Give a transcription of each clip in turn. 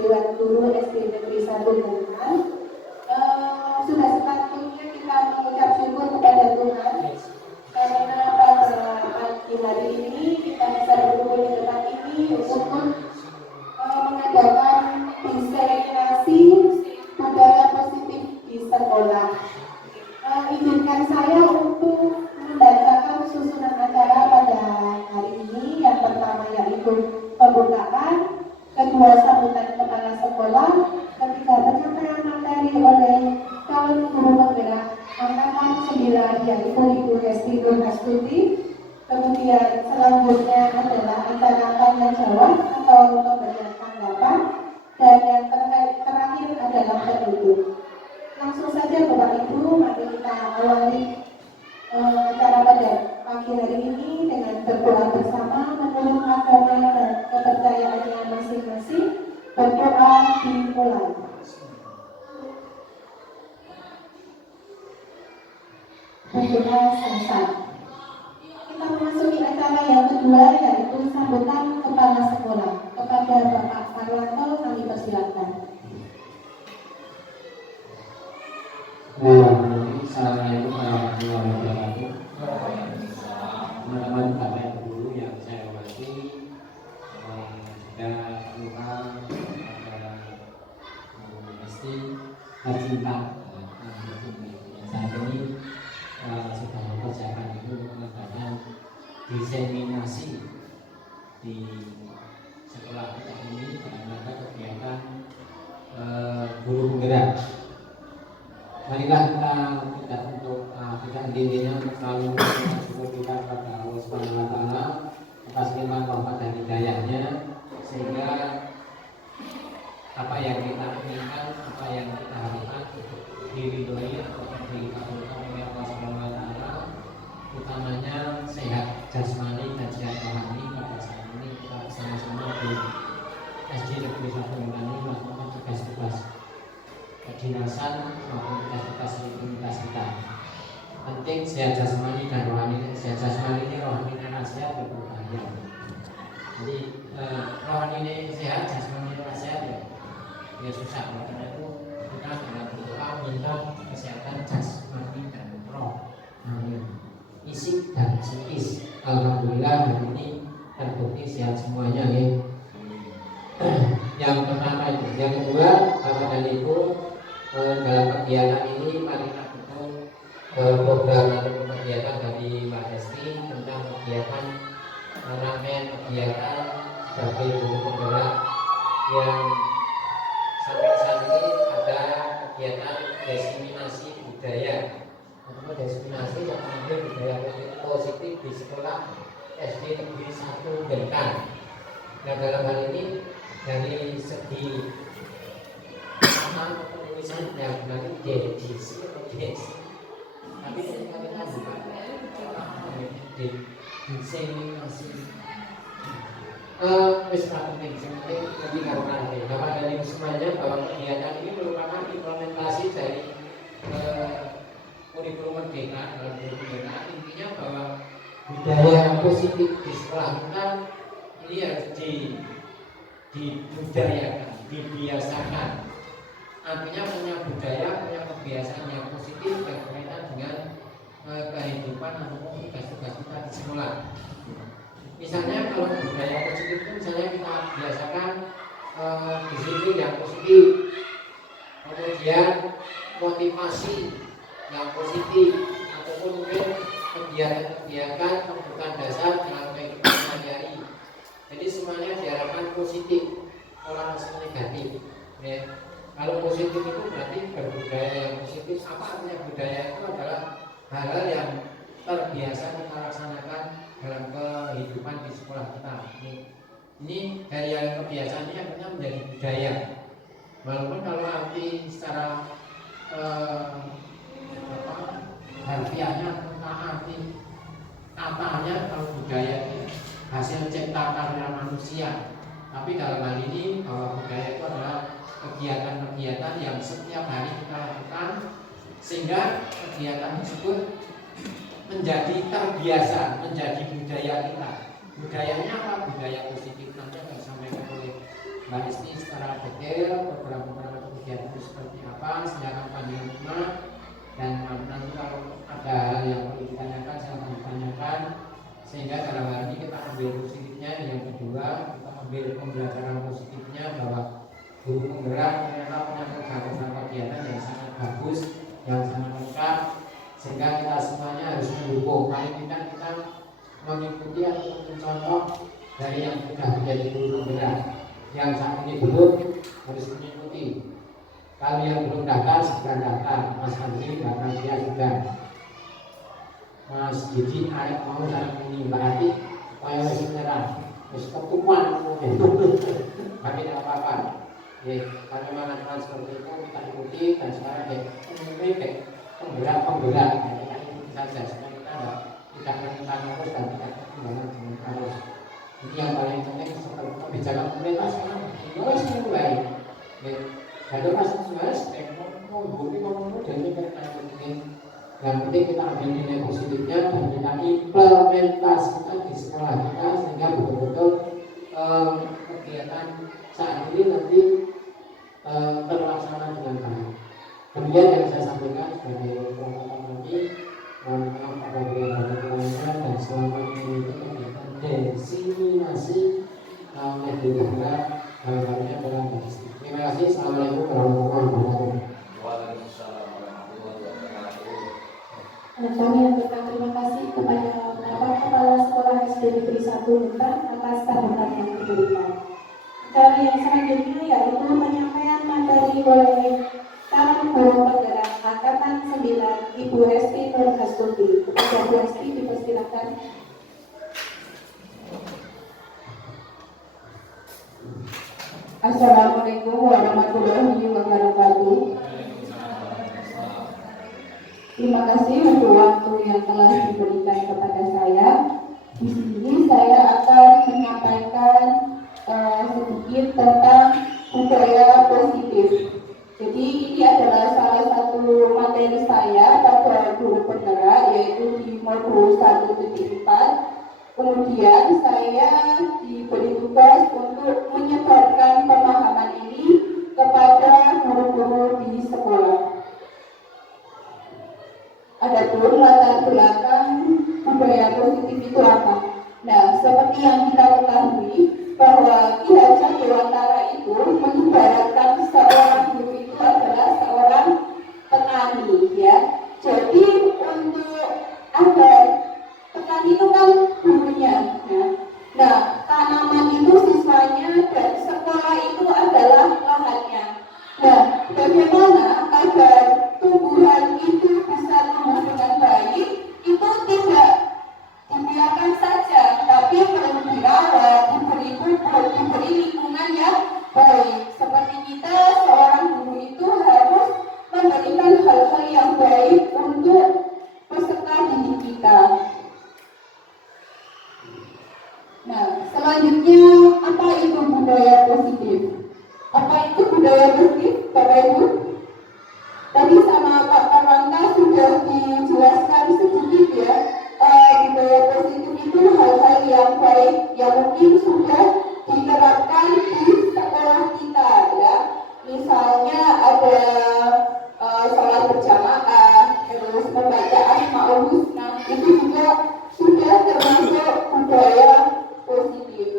Dewan Guru SD Negeri 1 Buntan. Sudah sepatutnya kita mengucap syukur kepada Tuhan karena pada pagi hari ini kita bisa berkumpul di tempat ini untuk mengadakan diseminasi budaya positif di sekolah. Izinkan saya untuk membacakan susunan acara pada hari ini. Yang pertama yaitu pembukaan, kedua sambutan kepala sekolah, ketiga penyampaian materi oleh calon guru penggerak angkatan 9 yaitu Ibu Hesti Nur Astuti. Kemudian selanjutnya adalah acara tanya jawab atau pemberian tanggapan, dan yang terakhir adalah penutup. Langsung saja Bapak Ibu, mari kita awali acara pada pagi hari ini dengan berdoa bersama menurut agama dan kepercayaannya masing-masing. Berdoa dimulai. Berdoa selesai. Kita memasuki acara yang kedua yaitu sambutan kepala sekolah. Kepada Bapak Parwanto kami persilakan. Assalamualaikum warahmatullahi wabarakatuh. Teman-teman Bapak Ibu Guru yang saya hormati, juga Tuhan kepada Hesti tercinta saat ini sudah mempersiapkan itu mengadakan diseminasi di sekolah kita ini dalam rangka kegiatan guru penggerak. Marilah kita untuk kita intinya selalu bersyukur kita kepada Allah Subhanahu Wa Taala atas limpahan rahmat dan hidayahnya, sehingga apa yang kita inginkan, apa yang kita harapkan diridhoi atau dikabulkan oleh Allah Subhanahu Wa Taala, utamanya sehat jasmani dan sehat rohani. Pada saat ini kita sama-sama di SD Negeri 1 Buntan ini melakukan tugas-tugas kedinasan maupun tugas-tugas rutinitas kita. Penting sehat jasmani dan rohani. Sehat jasmani ini rohani nasihat berbahaya. Jadi rohani ini sehat, jasmani ini nasihat ya susah. Karena itu kita dalam berdoa minta kesehatan jasmani dan rohani, fisik dan psikis. Alhamdulillah hari ini terbukti sehat semuanya ya. Yang pertama itu. Yang kedua, Bapak dan Ibu, dalam kegiatan ini mari kita dukung program atau kegiatan dari Mbak Hesti tentang kegiatan rangkaian kegiatan sebagai guru penggerak yang sampai saat ini ada kegiatan diseminasi budaya atau diseminasi yang mengambil budaya positif di sekolah SD Negeri 1 Buntan. Nah dalam hal ini dari segi tulisan yang berarti dedisi atau desi, tapi ketika kita buka diseminasi wis penting nanti karena Bapak dan Ibu semuanya bahwa kegiatan ini merupakan implementasi dari kurikulum merdeka. Dalam kurikulum merdeka intinya bahwa budaya positif di sekolah kita ini harus dibudayakan, dibiasakan. Artinya punya budaya, punya kebiasaan yang positif berkaitan dengan kehidupan ataupun tugas-tugas kita di sekolah. Misalnya kalau budaya positif itu misalnya kita biasakan disiplin yang positif, kemudian motivasi yang positif, ataupun mungkin kegiatan-kegiatan kebutuhan dasar dalam kehidupan sehari-hari. Jadi semuanya diharapkan positif, orang langsung negatif. Ya. Kalau positif itu berarti berbudaya yang positif. Apa artinya budaya itu adalah hal-hal yang terbiasa kita laksanakan dalam kehidupan di sekolah kita. Ini dari yang kebiasaan ini akhirnya menjadi budaya. Walaupun kalau arti secara harfiahnya tentang arti katanya, kalau budaya itu hasil cipta karya manusia. Tapi dalam hal ini bahwa budaya itu adalah kegiatan-kegiatan yang setiap hari kita lakukan, sehingga kegiatan tersebut menjadi terbiasa, menjadi budaya kita. Budayanya apa? Budaya positif. Nanti akan disampaikan oleh Mbak Isti secara detail beberapa kegiatan seperti apa, silakan panjang rumah. Dan nanti kalau ada hal yang perlu ditanyakan silahkan ditanyakan, sehingga dalam hal ini kita ambil positifnya. Yang kedua, kita ambil pembelajaran positifnya bahwa guru penggerak ternyata punya program kegiatan yang sangat bagus, yang sangat lengkap, sehingga kita semuanya harus mendukung. Paling tidak kita mengikuti atau mencontoh dari yang sudah menjadi guru penggerak. Yang saat ini belum harus mengikuti. Kalau yang belum daftar segera daftar. Mas Andri Mbak Nadia sudah, Mas Gigi Arek mau saat ini, Mbak Ati supaya harus menyerah, harus ketukuan tapi tidak apa-apa. Karena memang seperti itu kita ikuti, dan sekarang penggerak kita ikuti saja supaya kita tidak menekan terus dan tidak ketinggalan dengan arus. Ini yang paling penting. Seperti kebijakan pemerintah sekarang harus mulai. Jadi mas mas, ngomong dan ini yang penting kita ambil nilai positifnya dan kita implementasikan di sekolah kita sehingga betul-betul kegiatan saat ini nanti terlaksana dengan baik. Kemudian yang saya sampaikan sebagai perwakilan kami, mohon maaf apabila ada kelainan dan selama ini kegiatan diseminasi oleh negara hal-halnya dalam bahasa. Terima kasih. Assalamualaikum warahmatullahi wabarakatuh. Waalaikumsalam warahmatullahi wabarakatuh. Kami mengucapkan terima kasih kepada Bapak Kepala Sekolah SD Negeri 1 Lutar atas sambutan yang diberikan. Acara yang selanjutnya yaitu penyampaian materi oleh calon guru penggerak angkatan 9 Ibu Hesti Nur Hastuti. Kepada Bu Hesti dipersilakan. Assalamualaikum warahmatullahi wabarakatuh. Terima kasih untuk waktu yang telah diberikan kepada saya. Di sini saya akan menyampaikan sedikit tentang budaya positif. Jadi ini adalah salah satu materi saya pada guru penggerak, yaitu di modul 1.4. Kemudian saya diberi tugas untuk menyebarkan pemahaman ini kepada guru-guru di sekolah. Adapun latar belakang budaya positif itu apa? Nah, seperti yang kita ketahui bahwa Ki Hajar Dewantara itu mengibaratkan seorang guru itu adalah seorang petani, ya. Jadi untuk agar petani itu kan gurunya, ya. Nah, tanaman itu siswanya dan sekolah itu adalah lahannya. Nah, bagaimana agar tumbuhan itu bisa tumbuh dengan baik? Itu tidak dibiarkan saja, tapi perlu dirawat, diberi pupuk, diberi lingkungan yang baik. Seperti kita, seorang guru itu harus memberikan hal-hal yang baik untuk peserta didik kita. Nah, selanjutnya apa itu budaya positif? Apa itu budaya positif, Bapak Ibu? Tadi sama Pak Parwanta sudah dijelaskan sedikit ya. Budaya positif itu hal-hal yang baik yang mungkin sudah diterapkan di sekolah kita, ya. Misalnya ada sholat berjamaah, terus membaca Asmaul Husna, itu juga sudah termasuk budaya positif.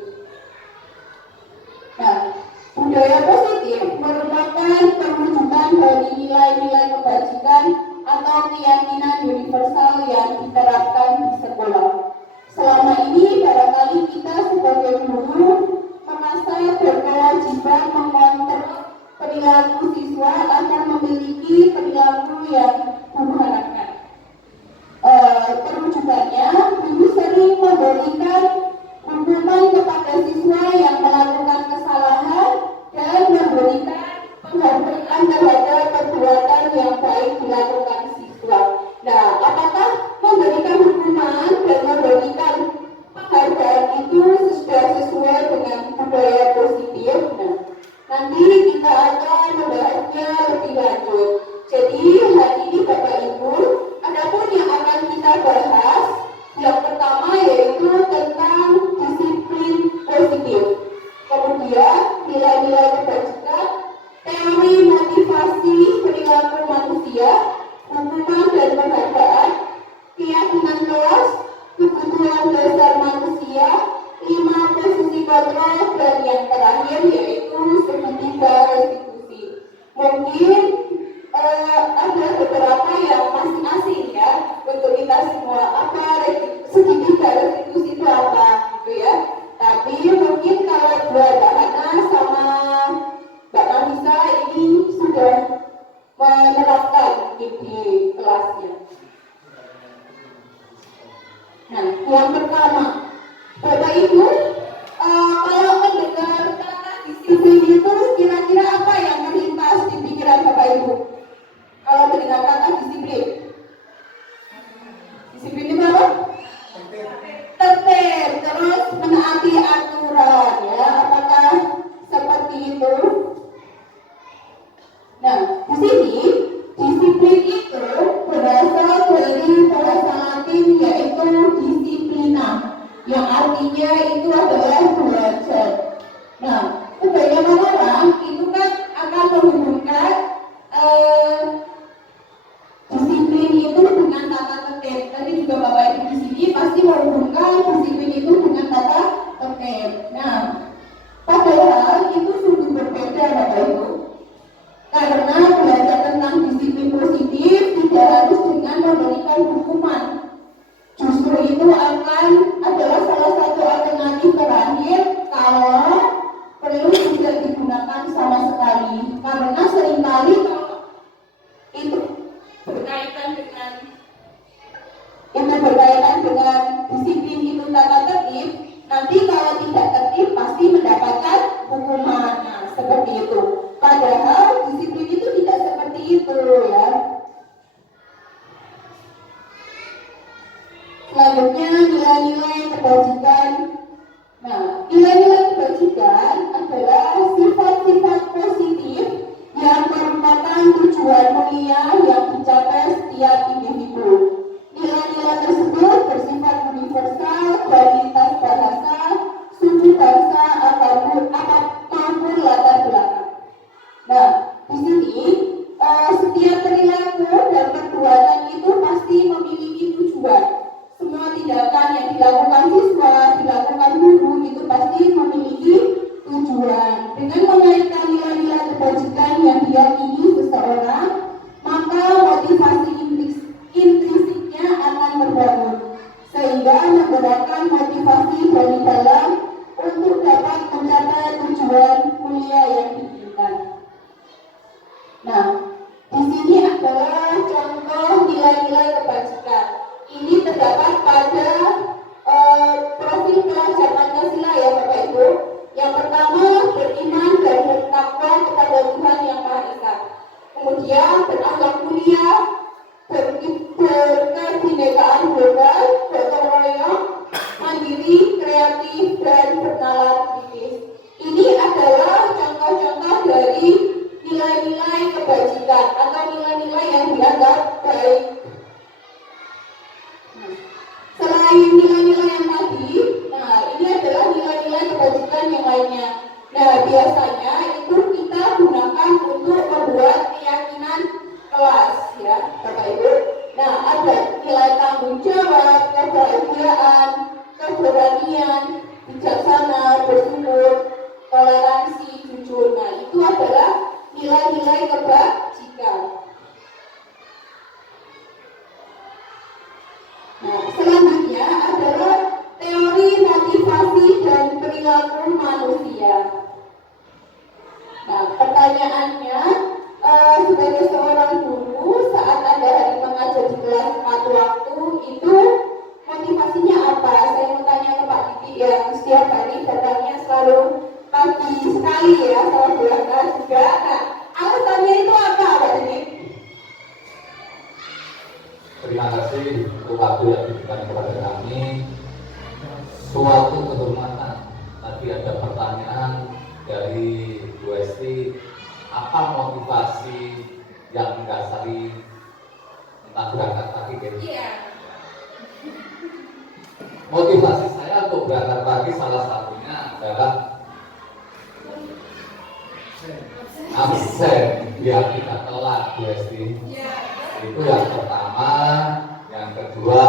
Nah, budaya positif merupakan perwujudan dari nilai-nilai kebajikan atau keyakinan universal yang diterapkan di sekolah. Selama ini barangkali kita sebagai guru merasa berkewajiban mengontrol perilaku siswa agar memiliki perilaku yang guru harapkan. Perwujudannya, guru sering memberikan hukuman kepada siswa yang melakukan kesalahan dan memberikan penghargaan terhadap perbuatan yang baik dilakukan siswa. Nah, apakah memberikan hukuman dan memberikan penghargaan itu sudah sesuai dengan budaya positif? Nah, nanti kita akan membahasnya lebih lanjut. Jadi hari ini Bapak Ibu, adapun yang akan kita bahas yang pertama yaitu tentang disiplin positif. Kemudian nilai-nilai pertama, Bapak Ibu, kalau mendengar kata disiplin itu kira-kira apa yang terlintas di pikiran Bapak Ibu? Kalau mendengar kata disiplin, disiplin itu apa? Tertib, terus menaati aturan, ya. Apakah seperti itu? Nah, di sini disiplin itu berasal dari bahasa Latin yaitu disiplina, yang artinya itu adalah belajar. Nah, kebanyakan orang itu kan akan menghubungkan disiplin itu dengan tata tertib. Tadi juga Bapak Ibu di sini pasti menghubungkan disiplin itu dengan tata tertib. Nah, padahal itu sungguh berbeda Bapak Ibu. Karena belajar tentang disiplin positif tidak harus dengan memberikan hukuman. Justru itu adalah salah satu alternatif terakhir kalau perlu tidak digunakan sama sekali. Karena seringkali kalau itu berkaitan dengan disiplin itu tata tertib, nanti kalau tidak tertib pasti mendapatkan hukuman. Nah, seperti itu. Padahal disiplin itu tidak seperti itu, ya. Selanjutnya nilai-nilai kebajikan. Nah, nilai-nilai kebajikan adalah sifat-sifat positif yang merupakan tujuan mulia yang dicapai setiap individu. Nilai-nilai tersebut bersifat universal dan lintas bahasa, suku bangsa, apapun latar belakang. Nah, di sini setiap perilaku dan perbuatan itu pasti memiliki tujuan. Semua tindakan yang dilakukan siswa, dilakukan guru itu pasti memiliki tujuan. Dengan mengaitkan nilai-nilai kebajikan yang diyakini seseorang, maka motivasi intrinsiknya akan terbangun, sehingga menggerakkan motivasi dari dalam untuk dapat mencapai tujuan mulia yang diinginkan. Nah, di sini adalah contoh nilai-nilai kebajikan. Ini terdapat pada profil pelajar Pancasila, ya Bapak Ibu. Yang pertama, beriman dan bertakwa kepada Tuhan Yang Maha Esa. Kemudian berakhlak mulia, berkebinekaan global, gotong royong, mandiri, kreatif, dan bernalar kritis. Ini adalah contoh-contoh dari nilai-nilai kebajikan atau nilai-nilai yang dianggap baik. Selain nilai-nilai yang tadi, nah ini adalah nilai-nilai kebajikan yang lainnya. Nah, biasanya itu kita gunakan untuk membuat keyakinan kelas, ya Bapak Ibu. Nah, ada nilai tanggung jawab, kebahagiaan, keberanian, bijaksana, bersyukur, toleransi, jujur. Nah, itu adalah nilai-nilai kebajikan. Nah, selanjutnya adalah teori motivasi dan perilaku manusia. Nah, pertanyaannya, sebagai seorang guru saat Anda hari mengajar di kelas 4 waktu itu motivasinya apa? Saya mau tanya ke Pak Didi yang setiap hari datangnya selalu pagi sekali, ya, salah belaka juga. Nah, alasannya itu apa Pak Didi? Terima kasih untuk waktu yang diberikan kepada kami. Suatu kehormatan. Tadi ada pertanyaan dari Bu Esti, apa motivasi yang mendasari tentang berangkat pagi? Iya. Motivasi saya untuk berangkat pagi salah satunya adalah absen biar tidak telat, Bu Esti. Itu yang pertama. Yang kedua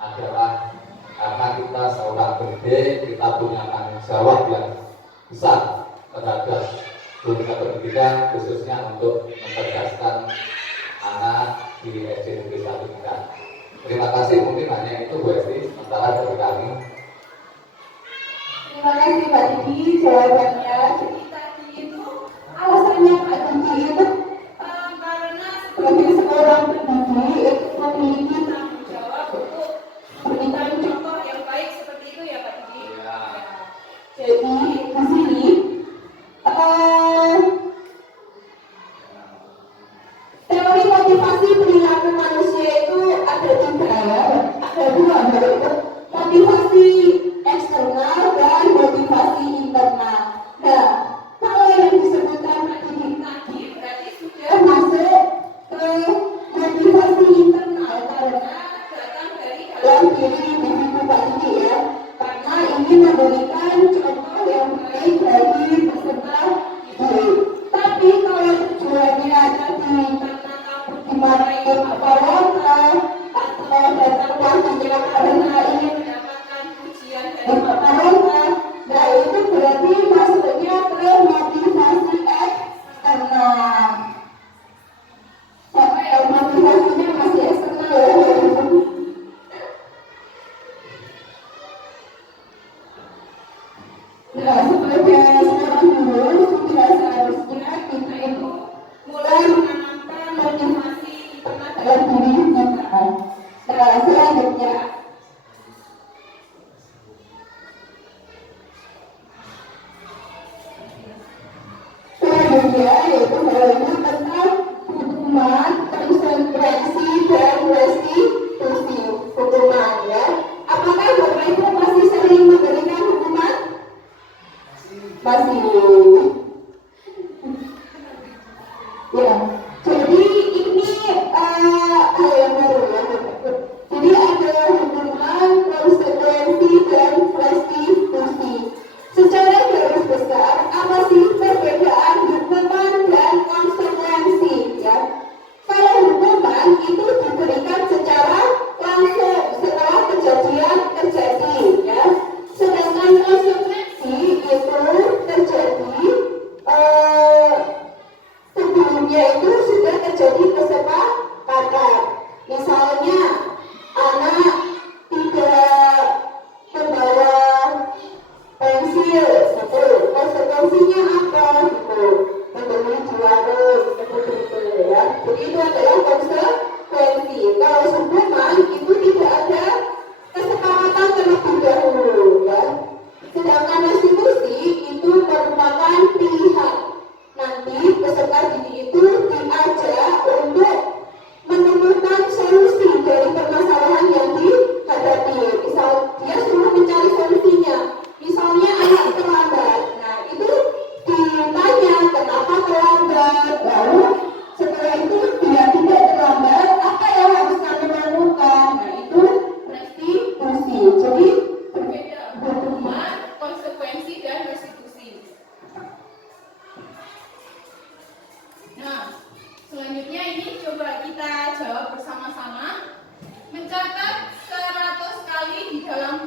adalah karena kita seorang pendidik, kita punya tanggung jawab yang besar terhadap dunia pendidikan, khususnya untuk mencerdaskan anak di SD Negeri 1 kita. Terima kasih, mungkin hanya itu Bu Esti sementara dari kami. Terima kasih Pak Didi jawabannya. Jadi tadi itu alasannya Pak Didi itu karena sebagai seorang pendidik itu memiliki tanggung jawab untuk memberikan contoh yang kedua yaitu value tentang hukuman, konsekuensi, dan restitusi hukuman ya. Apakah Bapak Ibu masih sering memberikan hukuman? Masih. Ya, jadi ini hal yang baru ya. Jadi ada hukuman, konsekuensi, dan restitusi. Secara garis besar, apa sih perbedaan hukuman dan konsekuensi ya? Kalau hukuman itu diberikan secara langsung setelah kejadian terjadi ya. Sedangkan konsekuensi itu terjadi sebelumnya itu sudah terjadi kesepakatan. Misalnya anak tidak membawa pensil, gitu. Konsekuensinya apa? Gitu. Membeli di warung, seperti itu ya. Jadi itu adalah konsekuensi. Kalau hukuman itu tidak ada kesepakatan terlebih dahulu ya. Sedangkan restitusi itu merupakan pilihan. Nanti peserta didik itu diajak untuk menemukan solusi dari permasalahan yang dihadapi. Misal dia suruh mencari solusinya. Misalnya anak terlambat. Nah itu ditanya kenapa terlambat. Lalu setelah itu dia tidak terlambat, apa yang harus kami lakukan? Nah itu restitusi. Jadi berbeda hukuman, konsekuensi, dan restitusi. Nah, selanjutnya ini coba kita jawab bersama-sama. Mencatat 100 kali di dalam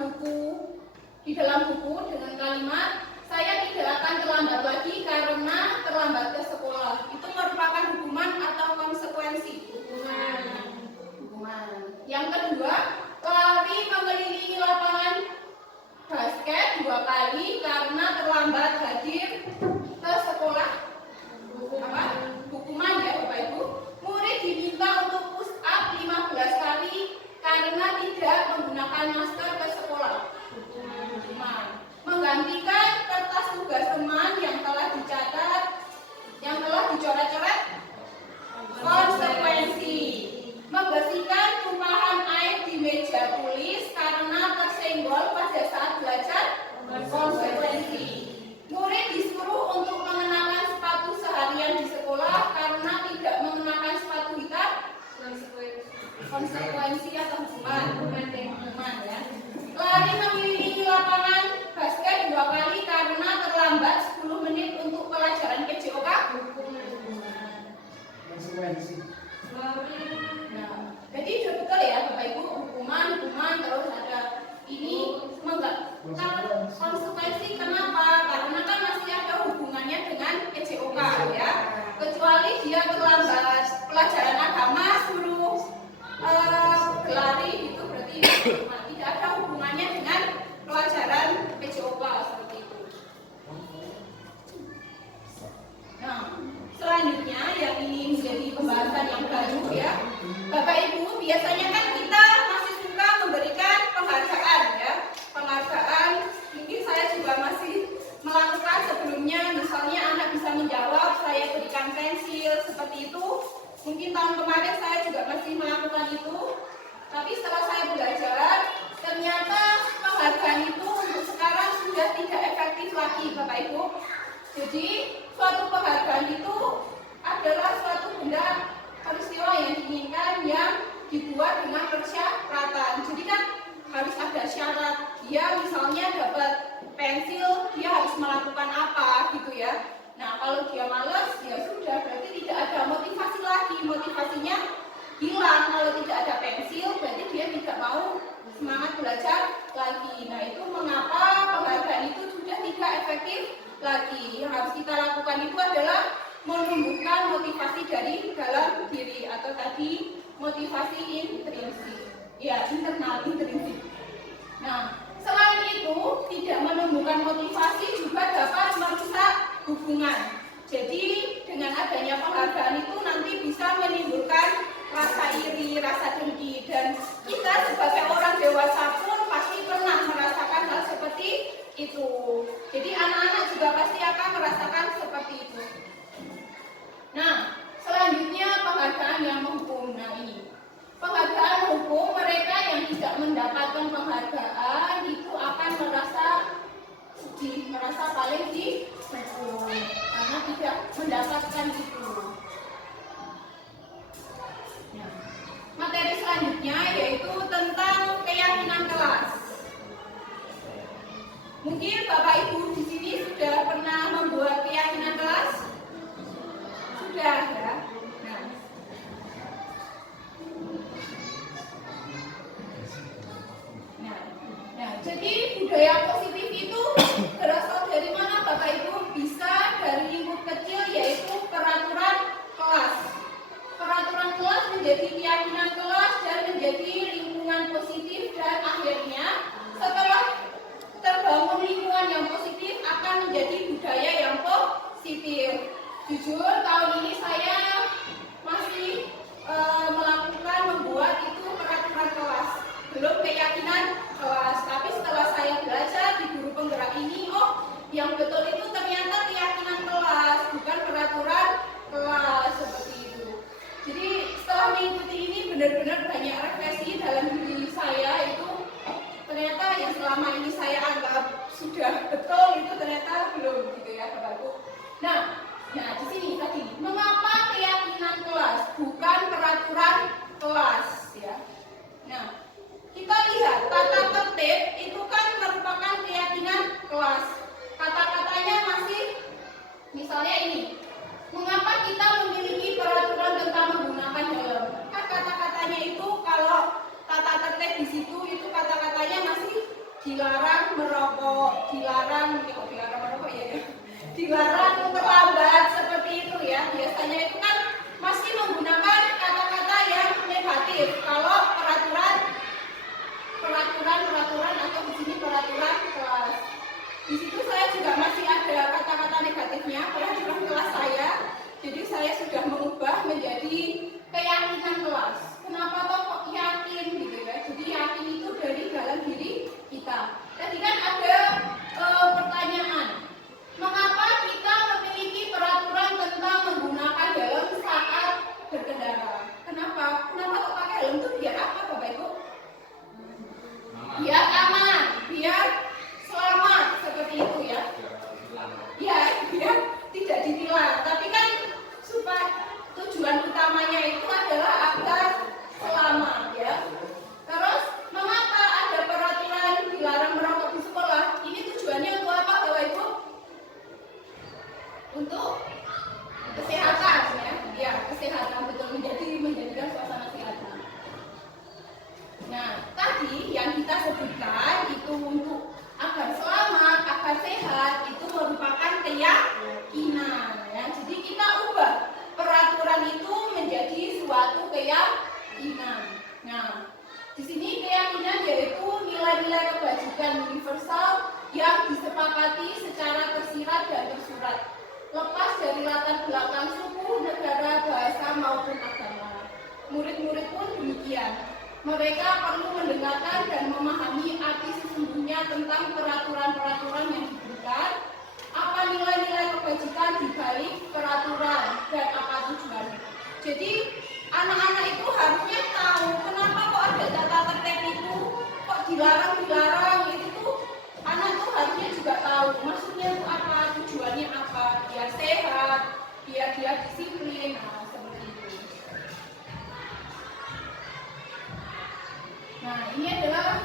buku dengan kalimat saya tidak akan terlambat lagi karena terlambat ke sekolah. Itu merupakan hukuman atau konsekuensi? Hukuman. Yang kedua, lari mengelilingi lapangan basket 2 kali karena terlambat hadir ke sekolah. Apa? Hukuman ya Bapak Ibu. Murid diminta untuk push up 15 kali karena tidak menggunakan masker ke sekolah. Hukuman. Menggantikan kertas tugas teman yang telah dicatat, yang telah dicoret-coret. Konsekuensi. Membersihkan tumpahan air di meja tulis karena tersenggol pada saat belajar. Konsekuensi. Murid disuruh untuk mengenakan sepatu seharian di sekolah karena tidak mengenakan sepatu hitam. Konsekuensi atau hukuman? Hukuman ya. Lari mengelilingi lapangan basket 2 kali karena terlambat 10 menit untuk pelajaran PJOK. Konsekuensi. Nah, jadi sudah betul ya Bapak Ibu, hukuman terus ada ini enggak. Kalau konsekuensi kenapa? Karena kan masih ada hubungannya dengan PJOK ya. Kecuali dia terlambat pelajaran agama suruh berlari itu berarti tidak ada hubungannya dengan pelajaran PJOK seperti itu. Nah, selanjutnya yang ini menjadi pembahasan yang baru ya. Bapak Ibu, biasanya kan kita masih suka memberikan penghargaan ya. Penghargaan mungkin saya juga masih melakukan sebelumnya, misalnya anak bisa menjawab, saya berikan pensil seperti itu. Mungkin tahun kemarin saya juga masih melakukan itu. Tapi setelah saya belajar, ternyata penghargaan itu untuk sekarang sudah tidak efektif lagi Bapak Ibu. Jadi suatu penghargaan itu adalah suatu benda peristiwa yang diinginkan yang dibuat dengan persyaratan. Jadi kan harus ada syarat. Dia misalnya dapat pensil, dia harus melakukan apa gitu ya. Nah kalau dia malas, ya sudah, berarti tidak ada motivasi lagi. Motivasinya hilang. Kalau tidak ada pensil, berarti dia tidak mau semangat belajar lagi. Nah itu mengapa penghargaan itu sudah tidak efektif lagi. Yang harus kita lakukan itu adalah menumbuhkan motivasi dari dalam diri, atau tadi motivasi intrinsik. Ya, internal intrinsik. Nah, selain itu tidak menumbuhkan motivasi juga dapat merusak hubungan. Jadi dengan adanya penghargaan itu nanti bisa menimbulkan rasa iri, rasa dengki, dan kita sebagai orang dewasa pun pasti pernah merasakan hal seperti itu. Jadi anak-anak juga pasti akan merasakan seperti itu. jujur tahun ini saya masih melakukan membuat itu peraturan kelas, belum keyakinan kelas. Tapi setelah saya belajar di guru penggerak ini, oh yang betul itu ternyata keyakinan kelas, bukan peraturan kelas seperti itu. Jadi setelah mengikuti ini benar-benar banyak refleksi dalam diri saya itu. Ternyata yang selama ini saya anggap sudah betul itu ternyata belum gitu ya Bapak-Ibu. Nah di sini tadi mengapa keyakinan kelas bukan peraturan kelas ya. Nah kita lihat tata tertib itu kan merupakan keyakinan kelas. Kata-katanya masih misalnya ini. Mengapa kita memiliki peraturan tentang menggunakan helm? Kan kata-katanya itu kalau tata tertib di situ itu kata-katanya masih dilarang merokok, dilarang merokok ya, dilarang terlambat seperti itu ya. Biasanya itu kan masih menggunakan kata-kata yang negatif. Kalau peraturan atau di sini peraturan kelas. Di situ saya juga masih ada kata-kata negatifnya peraturan kelas saya. Jadi saya sudah mengubah menjadi keyakinan kelas. Kenapa kok yakin gitu ya? Jadi yakin itu dari dalam diri kita. Tadi kan ada pertanyaan, mengapa kita memiliki peraturan tentang menggunakan helm saat berkendara? Kenapa kok pakai helm itu biar apa Bapak Ibu? Biar aman, biar selamat seperti itu ya. Ya, biar tidak ditilang. Tapi kan supaya tujuan utamanya itu adalah agar selamat ya. Terus mengapa ada peraturan dilarang merokok di sekolah? Ini tujuannya untuk apa Bapak Ibu? Untuk kesehatan ya. Ya, kesehatan betul menjadikan suasana kesehatan. Nah, tadi yang kita sebutkan itu untuk agar selamat, agar sehat itu merupakan keyakinan ya. Jadi kita ubah peraturan itu menjadi suatu keyakinan. Nah, di sini keyakinan yaitu nilai-nilai kebajikan universal yang disepakati secara tersirat dan tersurat, lepas dari latar belakang suku, negara, bahasa maupun agama. Murid-murid pun demikian. Mereka perlu mendengarkan dan memahami arti sesungguhnya tentang peraturan-peraturan yang diberikan, apa nilai-nilai kebajikan di balik peraturan dan apa tujuannya. Jadi anak-anak itu harusnya tahu kenapa kok ada tata tertib itu, kok dilarang itu tuh anak tuh harusnya juga tahu maksudnya itu apa, tujuannya apa, biar sehat, biar dia disiplin. Nah, seperti itu. Nah, ini adalah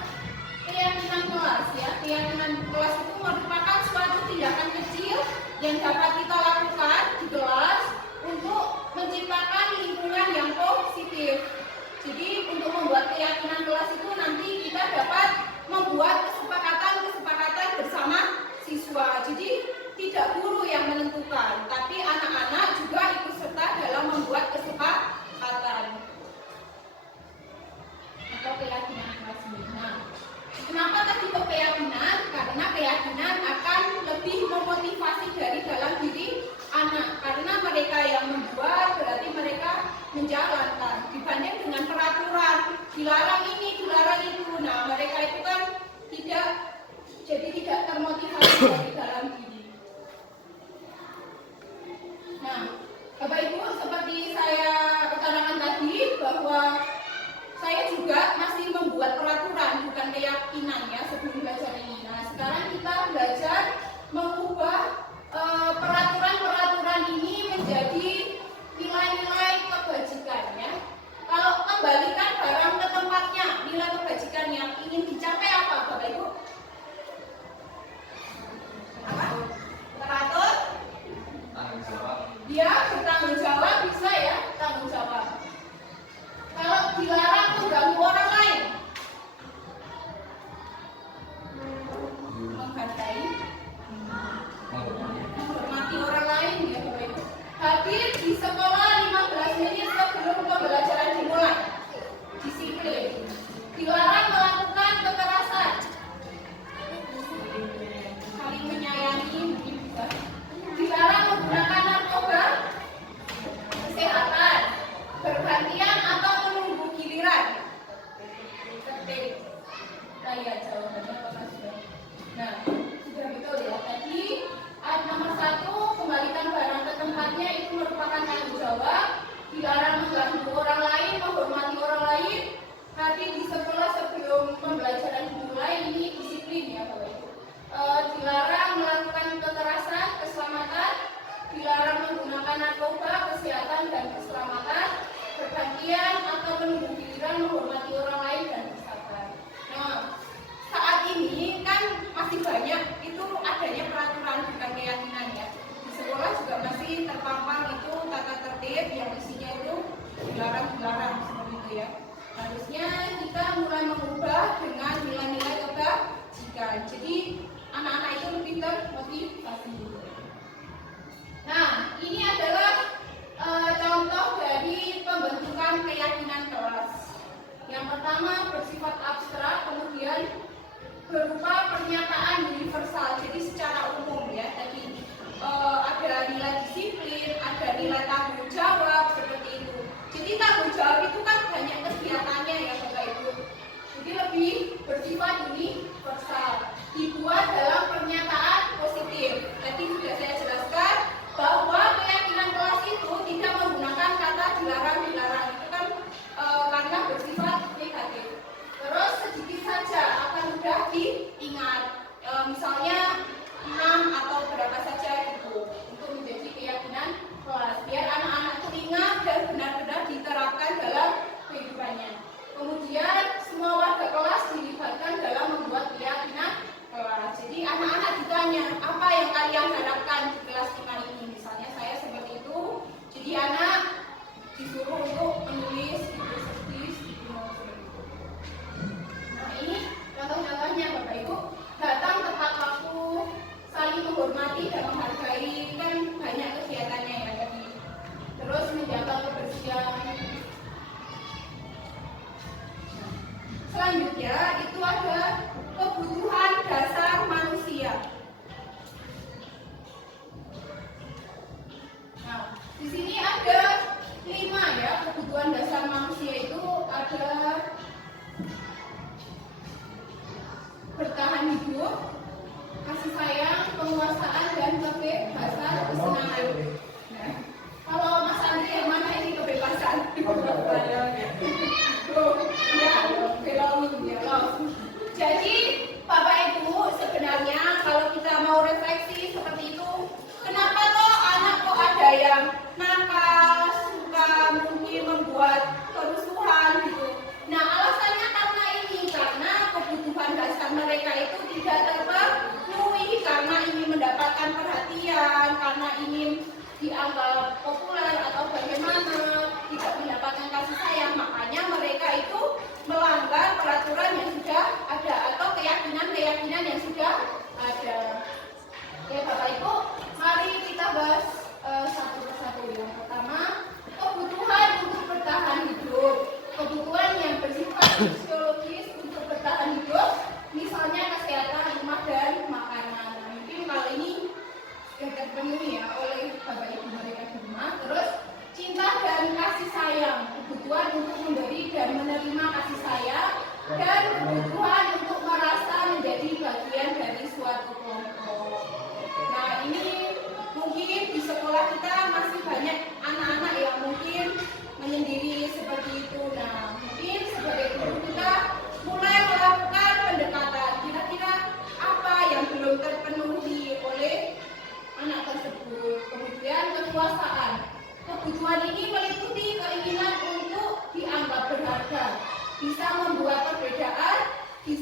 keyakinan kelas ya. Keyakinan kelas itu merupakan suatu tindakan kecil yang dapat kita lakukan di kelas untuk menciptakan lingkungan yang positif. Jadi untuk membuat keyakinan kelas itu nanti kita dapat membuat kesepakatan bersama siswa. Jadi tidak guru yang menentukan, tapi anak-anak juga ikut serta dalam membuat kesepakatan atau keyakinan kelas ini. Nah, kenapa tadi kok keyakinan? Karena keyakinan akan lebih memotivasi dari dalam diri anak. Karena mereka yang membuat berarti mereka menjalankan. Dibanding dengan peraturan, dilarang ini, dilarang itu. Nah, mereka itu kan tidak termotivasi dari dalam diri. Nah, Bapak Ibu, seperti saya utarakan tadi bahwa saya juga masih membuat peraturan, bukan keyakinan ya sebelum belajar ini. Nah, sekarang kita belajar mengubah peraturan-peraturan ini menjadi nilai-nilai kebajikan ya. Kalau kembalikan barang ke tempatnya, nilai kebajikan yang ingin dicapai apa Bapak Ibu? Apa? Teratur? Tanggung jawab. Dia bertanggung jawab, bisa ya tanggung jawab. Kalau dilarang mengganggu orang lain, menghargai, menghormati orang lain ya Bapak Ibu. Hadir di sekolah 15 menit sebelum pembelajaran dimulai. Disiplin. Dilarang melakukan kekerasan. Saling menyayangi mungkin bisa. Dilarang menggunakan narkoba. dilarang seperti itu ya. Harusnya kita mulai mengubah dengan nilai-nilai kebajikan. Jadi anak-anak itu lebih termotivasi. Nah, ini adalah contoh dari pembentukan keyakinan kelas. Yang pertama bersifat abstrak, kemudian berupa pernyataan universal, jadi secara umum ya. Tadi ada nilai disiplin, ada nilai tanggung jawab seperti itu. Jadi tanggung jawab itu kan banyak kegiatannya ya Bapak Ibu. Jadi lebih bersifat universal, dibuat dalam pernyataan positif. Tadi sudah saya jelaskan bahwa keyakinan kelas itu tidak menggunakan kata dilarang-dilarang, itu kan karena bersifat negatif. Terus sedikit saja akan mudah diingat, misalnya 6 atau berapa saja gitu untuk menjadi keyakinan kelas, biar anak-anak itu ingat dan benar-benar diterapkan dalam kehidupannya. Kemudian semua warga kelas dilibatkan dalam membuat keyakinan kelas. Jadi anak-anak ditanya apa yang kalian harapkan di kelas 5 ini, misalnya saya seperti itu. Jadi anak disuruh untuk menulis seperti itu. Nah ini contoh-contohnya Bapak Ibu, datang tepat waktu, saling menghormati dan menghargai, kan banyak kegiatannya ya tadi. Terus menjaga kebersihan. Selanjutnya itu ada kebutuhan dasar manusia. Nah, di sini ada 5 ya kebutuhan dasar manusia itu, ada bertahan hidup, kasih sayang, penguasaan, dan kebebasan kesenangan. Nah, kalau Mas Andri yang mana ini kebebasan? Jadi Bapak Ibu sebenarnya kalau kita mau refleksi seperti itu, kenapa toh anak kok ada yang nakal, suka mungkin membuat kerusuhan gitu. Nah alasannya karena ini, karena kebutuhan dasar mereka itu tidak terpenuhi, karena ingin mendapatkan perhatian, karena ingin dianggap populer atau bagaimana, tidak mendapatkan kasih sayang, makanya mereka itu melanggar peraturan yang sudah ada atau keyakinan-keyakinan yang sudah ada. Ya Bapak Ibu, mari kita bahas satu persatu. Yang pertama, kebutuhan untuk bertahan hidup. Kebutuhan yang bersifat fisiologis untuk bertahan hidup, misalnya kesehatan, rumah, dan makanan. Nah, mungkin kalau ini sudah terpenuhi ya oleh Bapak Ibu mereka di rumah. Terus cinta dan kasih sayang, kebutuhan untuk memberi dan menerima kasih sayang, dan kebutuhan untuk merasa menjadi bagian dari suatu kelompok. Nah ini mungkin di sekolah kita masih banyak anak-anak yang mungkin menyendiri seperti itu. Nah mungkin sebagai guru kita mulai melakukan pendekatan, kira-kira apa yang belum terpenuhi oleh anak tersebut. Kemudian kekuasaan, kebutuhan ini meliputi keinginan untuk dianggap berharga, bisa membuat perbedaan, bisa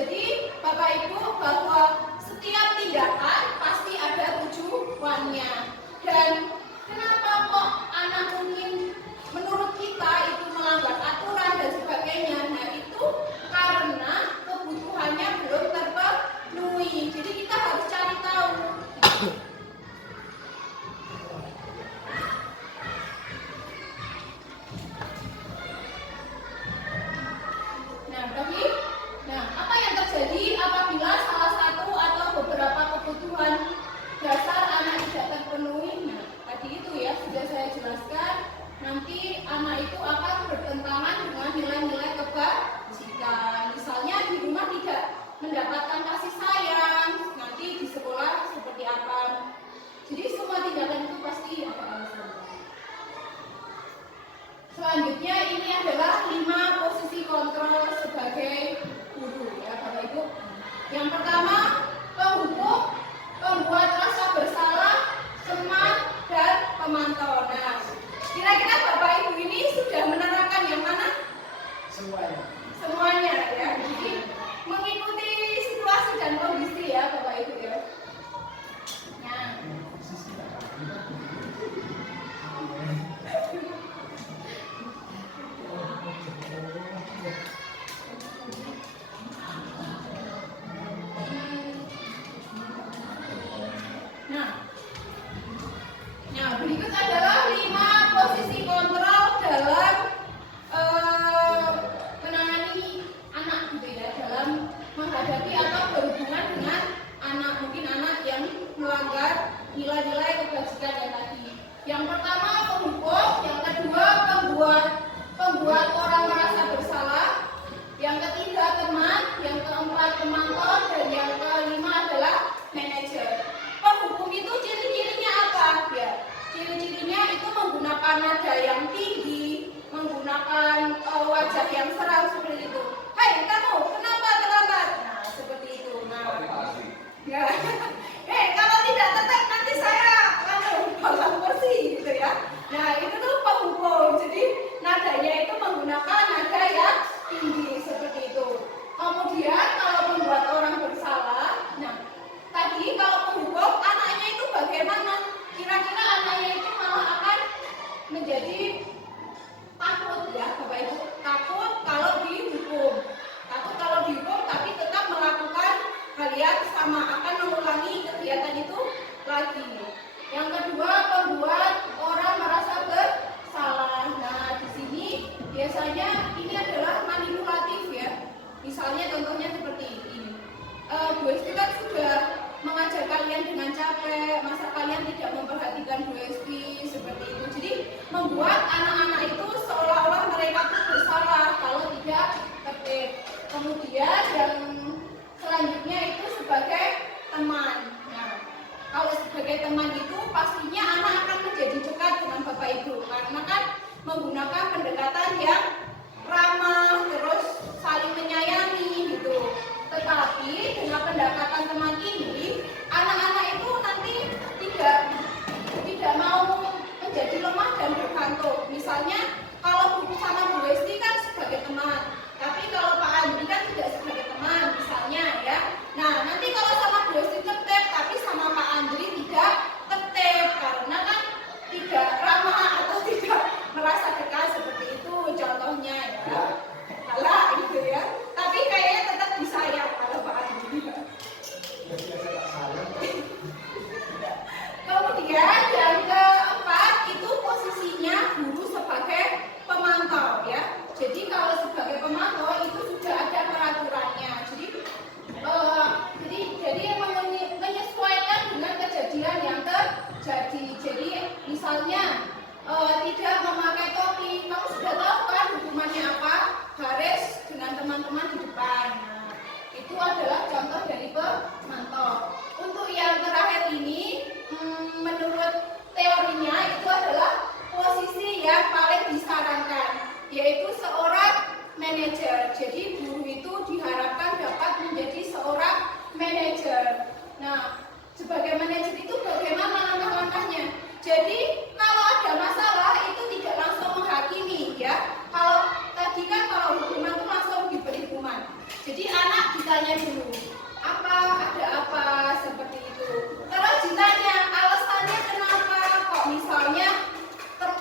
Jadi Bapak Ibu bahwa setiap tindakan pasti ada tujuannya. Dan kenapa kok anak mungkin menurut kita itu melanggar aturan dan sebagainya? Nah itu karena kebutuhannya belum terpenuhi. Jadi kita harus cari tahu. Nah, apa yang terjadi apabila salah satu atau beberapa kebutuhan dasar anak tidak terpenuhi? Nah, tadi itu ya sudah saya jelaskan. Nanti anak itu akan bertentangan dengan nilai-nilai kebajikan. Misalnya di rumah tidak mendapatkan kasih sayang, nanti di sekolah seperti apa? Jadi semua tindakan itu pasti ada alasan. Selanjutnya ini adalah 5 posisi kontrol sebagai guru ya Bapak Ibu. Yang pertama, penghukum, pembuat rasa bersalah, teman, dan pemantau. Nah, kira-kira Bapak Ibu ini sudah menerapkan yang mana? Semuanya ya. Jadi mengikuti situasi dan kondisi ya Bapak Ibu ya. Nah, berikut adalah 5 posisi kontrol dalam menangani anak gitu ya, dalam menghadapi atau berhubungan dengan anak, mungkin anak yang melanggar nilai-nilai kebajikan yang tadi. Yang pertama penghukum, yang kedua pembuat orang merasa bersalah, yang ketiga teman, yang keempat pemantau, dan yang kelima adalah manajer. Penghukum itu ciri-cirinya apa? Ya, ciri-cirinya itu menggunakan nada yang tinggi, menggunakan wajah yang seram seperti itu. Hai kamu, kenapa terlambat? Nah, seperti itu. Nah, ya. Kalau tidak tetap nanti saya balang kursi gitu ya. Nah, itu tuh penghukum. Jadi nadanya itu menggunakan nada yang tinggi seperti itu. Kemudian kalau membuat orang bersalah, nah tadi kalau penghukum anaknya itu bagaimana? Kira-kira anaknya itu malah akan menjadi takut ya Bapak Ibu, takut kalau dihukum, tapi tetap melakukan hal yang sama, akan mengulangi kegiatan itu lagi. Yang kedua pembuat orang merasa bersalah. Nah di sini biasanya ini adalah manipulatif ya. Misalnya contohnya seperti ini. Bu Esti kan sudah mengajar kalian dengan capek, masa kalian tidak memperhatikan Bu Esti seperti itu. Jadi membuat anak-anak itu seolah-olah mereka itu bersalah kalau tidak tertib. Kemudian yang selanjutnya itu sebagai teman. Nah, kalau sebagai teman itu pastinya anak akan menjadi dekat dengan Bapak Ibu karena kan menggunakan pendekatan yang ramah, terus saling menyayangi gitu. Tetapi dengan pendekatan teman ini, anak-anak itu nanti tidak mau menjadi lemah dan bergantung. Misalnya kalau Bu sama Bu Esti kan sebagai teman, tapi kalau Pak Andri kan tidak sebagai teman, misalnya ya. Nah nanti kalau sama Bu Esti tertib, tapi sama Pak Andri tidak tertib karena kan tidak ramah atau tidak merasa dekat seperti itu contohnya ya. Alah gitu ya. Tapi kayaknya tetap disayang kalau Pak Andri. Kemudian yang keempat itu posisinya guru sebagai pemantau ya. Jadi kalau sebagai pemantau itu sudah ada peraturannya. Jadi menyesuaikan dengan kejadian yang terjadi. Jadi misalnya tidak memakai topi, kamu sudah tahu kan hukumannya apa? Baris dengan teman-teman di depan. Nah, itu adalah contoh dari pemantau. Untuk yang terakhir ini, menurut teorinya itu adalah posisi yang paling disarankan, yaitu seorang manajer. Jadi guru itu diharapkan dapat menjadi seorang manajer. Nah, sebagai manajer itu bagaimana langkah-langkahnya? Jadi kalau ada masalah itu tidak langsung menghakimi ya. Kalau tadi kan kalau hukuman itu langsung diberi hukuman. Jadi anak ditanya dulu, ada apa seperti itu. Terus ditanya alasannya kenapa kok misalnya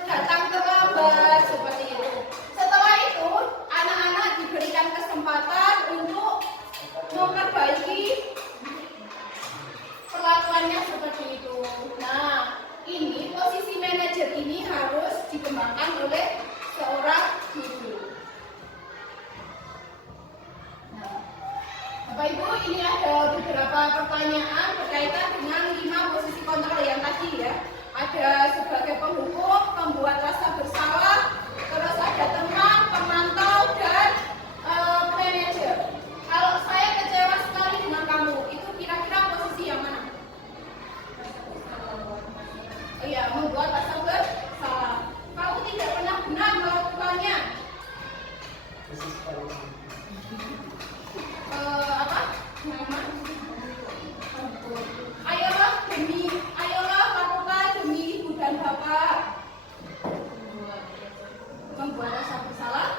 datang terlambat seperti itu. Setelah itu anak-anak diberikan kesempatan untuk memperbaiki perlakuannya seperti itu. Nah, ini posisi manajer ini harus dikembangkan oleh seorang guru. Nah, Bapak Ibu, ini ada beberapa pertanyaan berkaitan dengan 5 posisi kontrol yang tadi ya. Ada sebagai penghukum, pembuat rasa bersalah, terus ada teman, pemantau, dan manajer. Kalau saya kecewa sekali dengan kamu, itu kira-kira posisi yang mana? Iya, membuat rasa bersalah. Kamu tidak pernah benar melakukannya. Apa? Ayolah lakukan demi ibu dan bapak. Membuat rasa bersalah.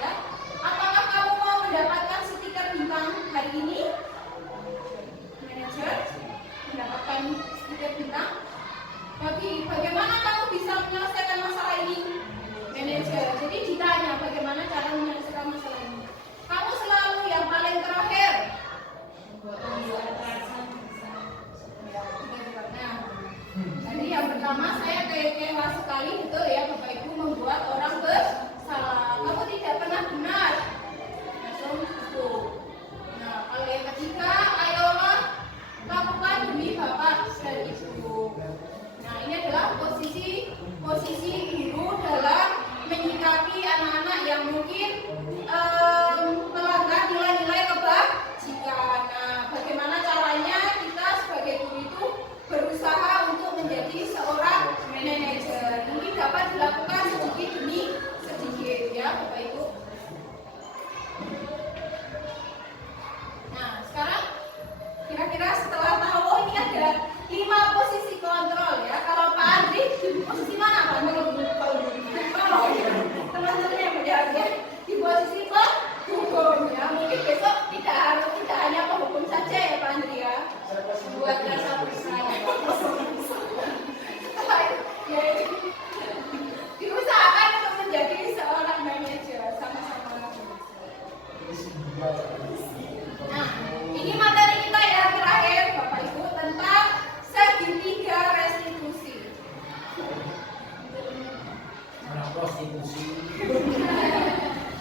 Ya. Apakah kamu mau mendapatkan stiker bintang hari ini? Manajer mendapatkan stiker bintang. Bagaimana kamu bisa menyelesaikan masalah ini? Manajer. Jadi ditanya bagaimana cara menyelesaikan masalah ini. Kamu selalu yang paling terakhir. Nah, jadi yang pertama saya kecewa sekali betul ya Bapak Ibu membuat orang bersalah. Kamu tidak pernah benar. Nah, kalau yang ketiga, ayolah lakukan demi Bapak dan Ibu. Nah, ini adalah posisi guru dalam menyikapi anak-anak yang mungkin melanggar nilai-nilai kebajikan. Nah, bagaimana caranya kita sebagai guru itu berusaha untuk menjadi seorang manajer. Mungkin dapat dilakukan sedikit demi sedikit ya Bapak Ibu. Nah, sekarang kira-kira setelah tahu ini ada 5 posisi kontrol ya. Kalau Pak Andri di posisi mana Pak? Teman-teman yang menjawab di posisi penghukum ya. Mungkin besok tidak hanya penghukum saja ya Pak Andri ya. Buat rasa bersalah. Ya, diusahakan untuk menjadi seorang manajer sama-sama. Nah, ini materi kita yang terakhir Bapak Ibu tentang segitiga restitusi. Prostitusi.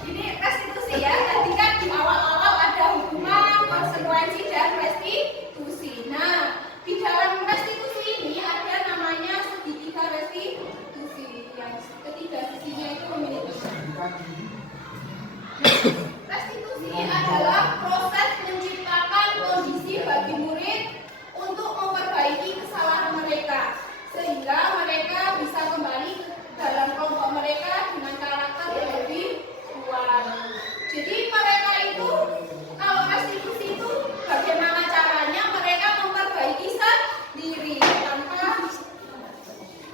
Ini restitusi ya. Tadi kan di awal-awal ada hukuman, konsekuensi dan restitusi. Nah, di dalam restitusi ini ada namanya segitiga restitusi. Yang ketiga sisinya itu memiliki. Restitusi adalah proses menciptakan kondisi bagi murid untuk memperbaiki kesalahan mereka sehingga mereka bisa kembali dalam kelompok mereka dengan karakter yang lebih kuat. Jadi mereka itu kalau restitusi itu bagaimana caranya mereka memperbaiki sendiri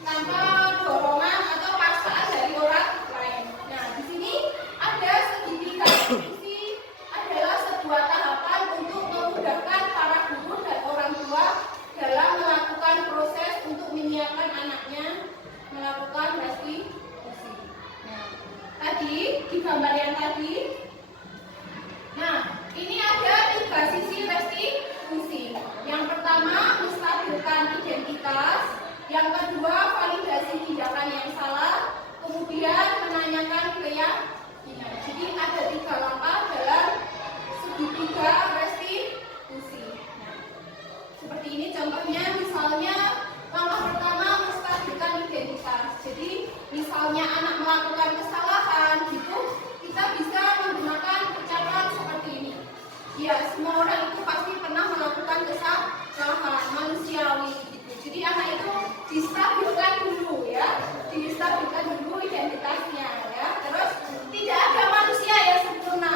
tanpa dorongan atau paksaan dari orang lain. Nah, di sini ada segitiga restitusi adalah sebuah tahapan untuk memudahkan para guru dan orang tua dalam melakukan proses untuk menyiapkan anaknya melakukan restitusi. Nah, tadi di gambar yang tadi, nah ini ada 3 sisi restitusi. Yang pertama menstabilkan identitas, yang kedua validasi tindakan yang salah, kemudian menanyakan keyakinan. Jadi ada 3 langkah dalam segitiga restitusi. Nah, seperti ini contohnya, misalnya langkah pertama menstabilkan identitas. Jadi misalnya anak melakukan kesalahan gitu, kita bisa menggunakan ucapan seperti ini. Ya, semua orang itu pasti pernah melakukan kesalahan manusiawi gitu. Jadi anak itu distabilkan dulu ya, distabilkan dulu identitasnya ya. Terus tidak ada manusia yang sempurna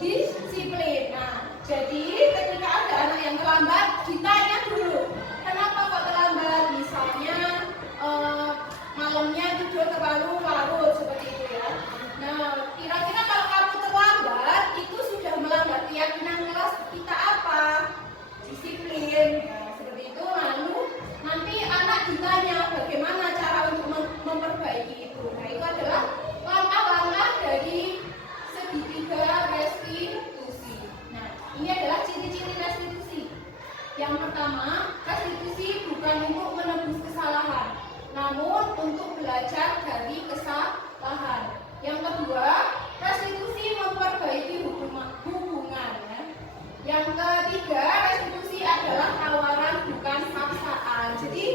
disiplin. Nah, jadi ketika ada anak yang terlambat, ditanya dulu, kenapa kok terlambat? Misalnya malamnya tidur terlalu larut seperti itu ya. Nah, kira-kira kalau kamu terlambat, itu sudah melanggar keyakinan kelas kita apa? Disiplin. Nah, seperti itu. Lalu nanti anak ditanya bagaimana cara untuk memperbaiki itu. Nah, itu adalah langkah-langkah dari segitiga restitusi. Nah, ini adalah ciri-ciri restitusi. Yang pertama, restitusi bukan untuk menebus kesalahan, namun untuk belajar dari kesalahan. Yang kedua, restitusi memperbaiki hubungan. Ya. Yang ketiga, restitusi adalah tawaran bukan paksaan. Jadi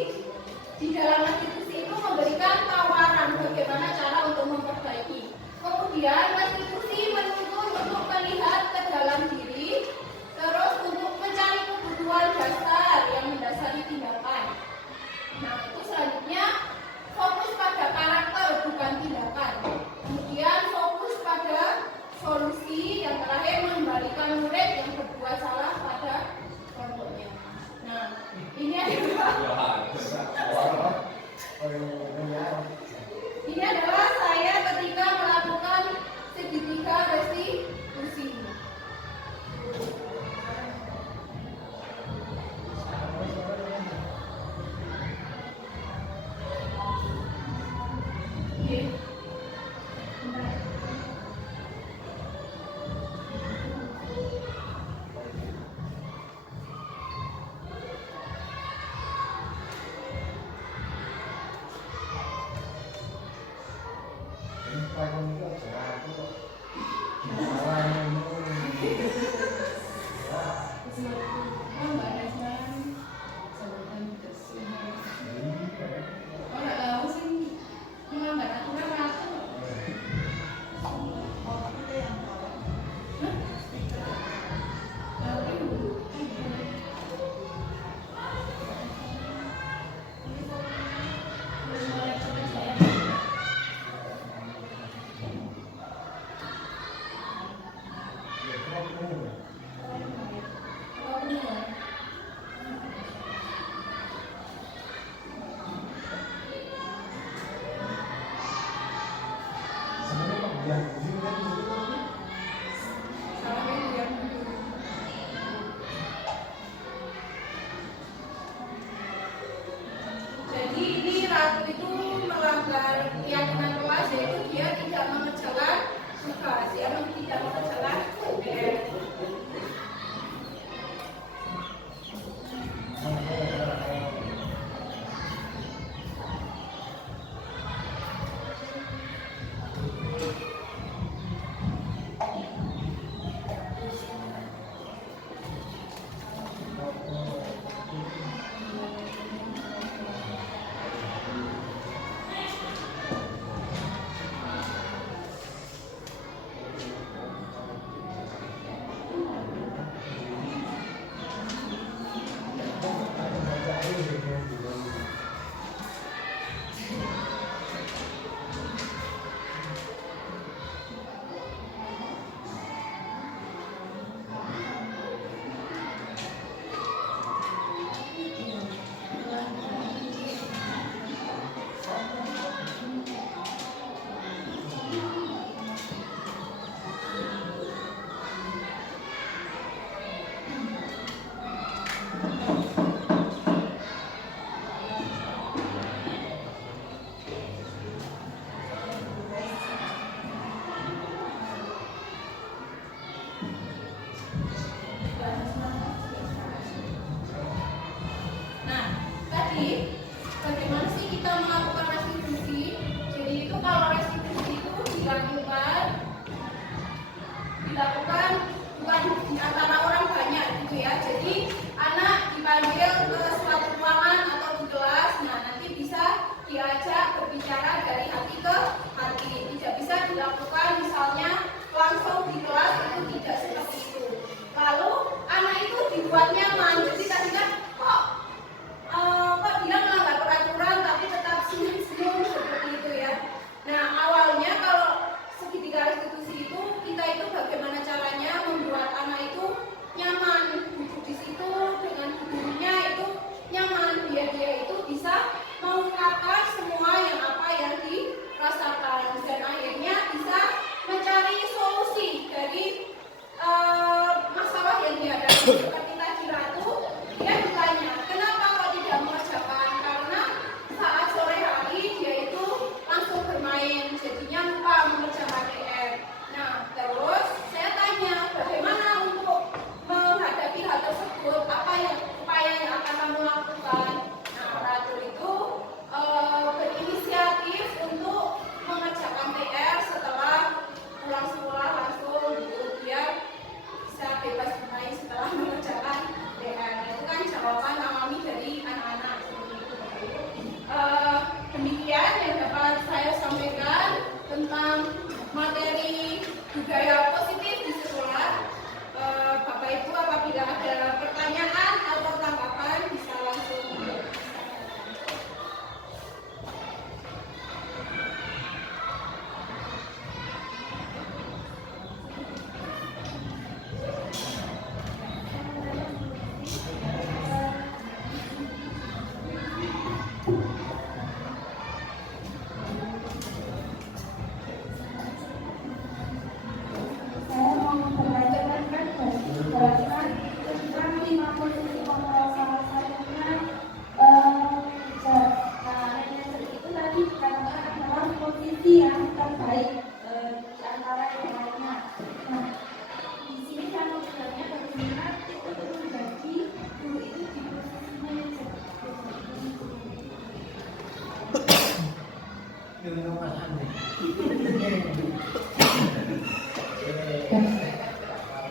di dalam restitusi itu memberikan tawaran bagaimana cara untuk memperbaiki. Kemudian restitusi menuntut untuk melihat ke dalam diri, terus untuk mencari kebutuhan dasar yang mendasari tindakan. Nah, itu selanjutnya fokus pada karakter bukan tindakan. Kemudian fokus pada solusi. Yang terakhir mengembalikan murid yang berbuat salah pada kelompoknya. Nah, ini adalah saya ketika melakukan segitiga restitusi. Jadi ini Ratu itu melanggar keyakinan kelas, yaitu dia tidak mengerjakan tugas, dia tidak mengerjakan PR. Nah, awalnya kalau segitiga restitusi itu kita itu bagaimana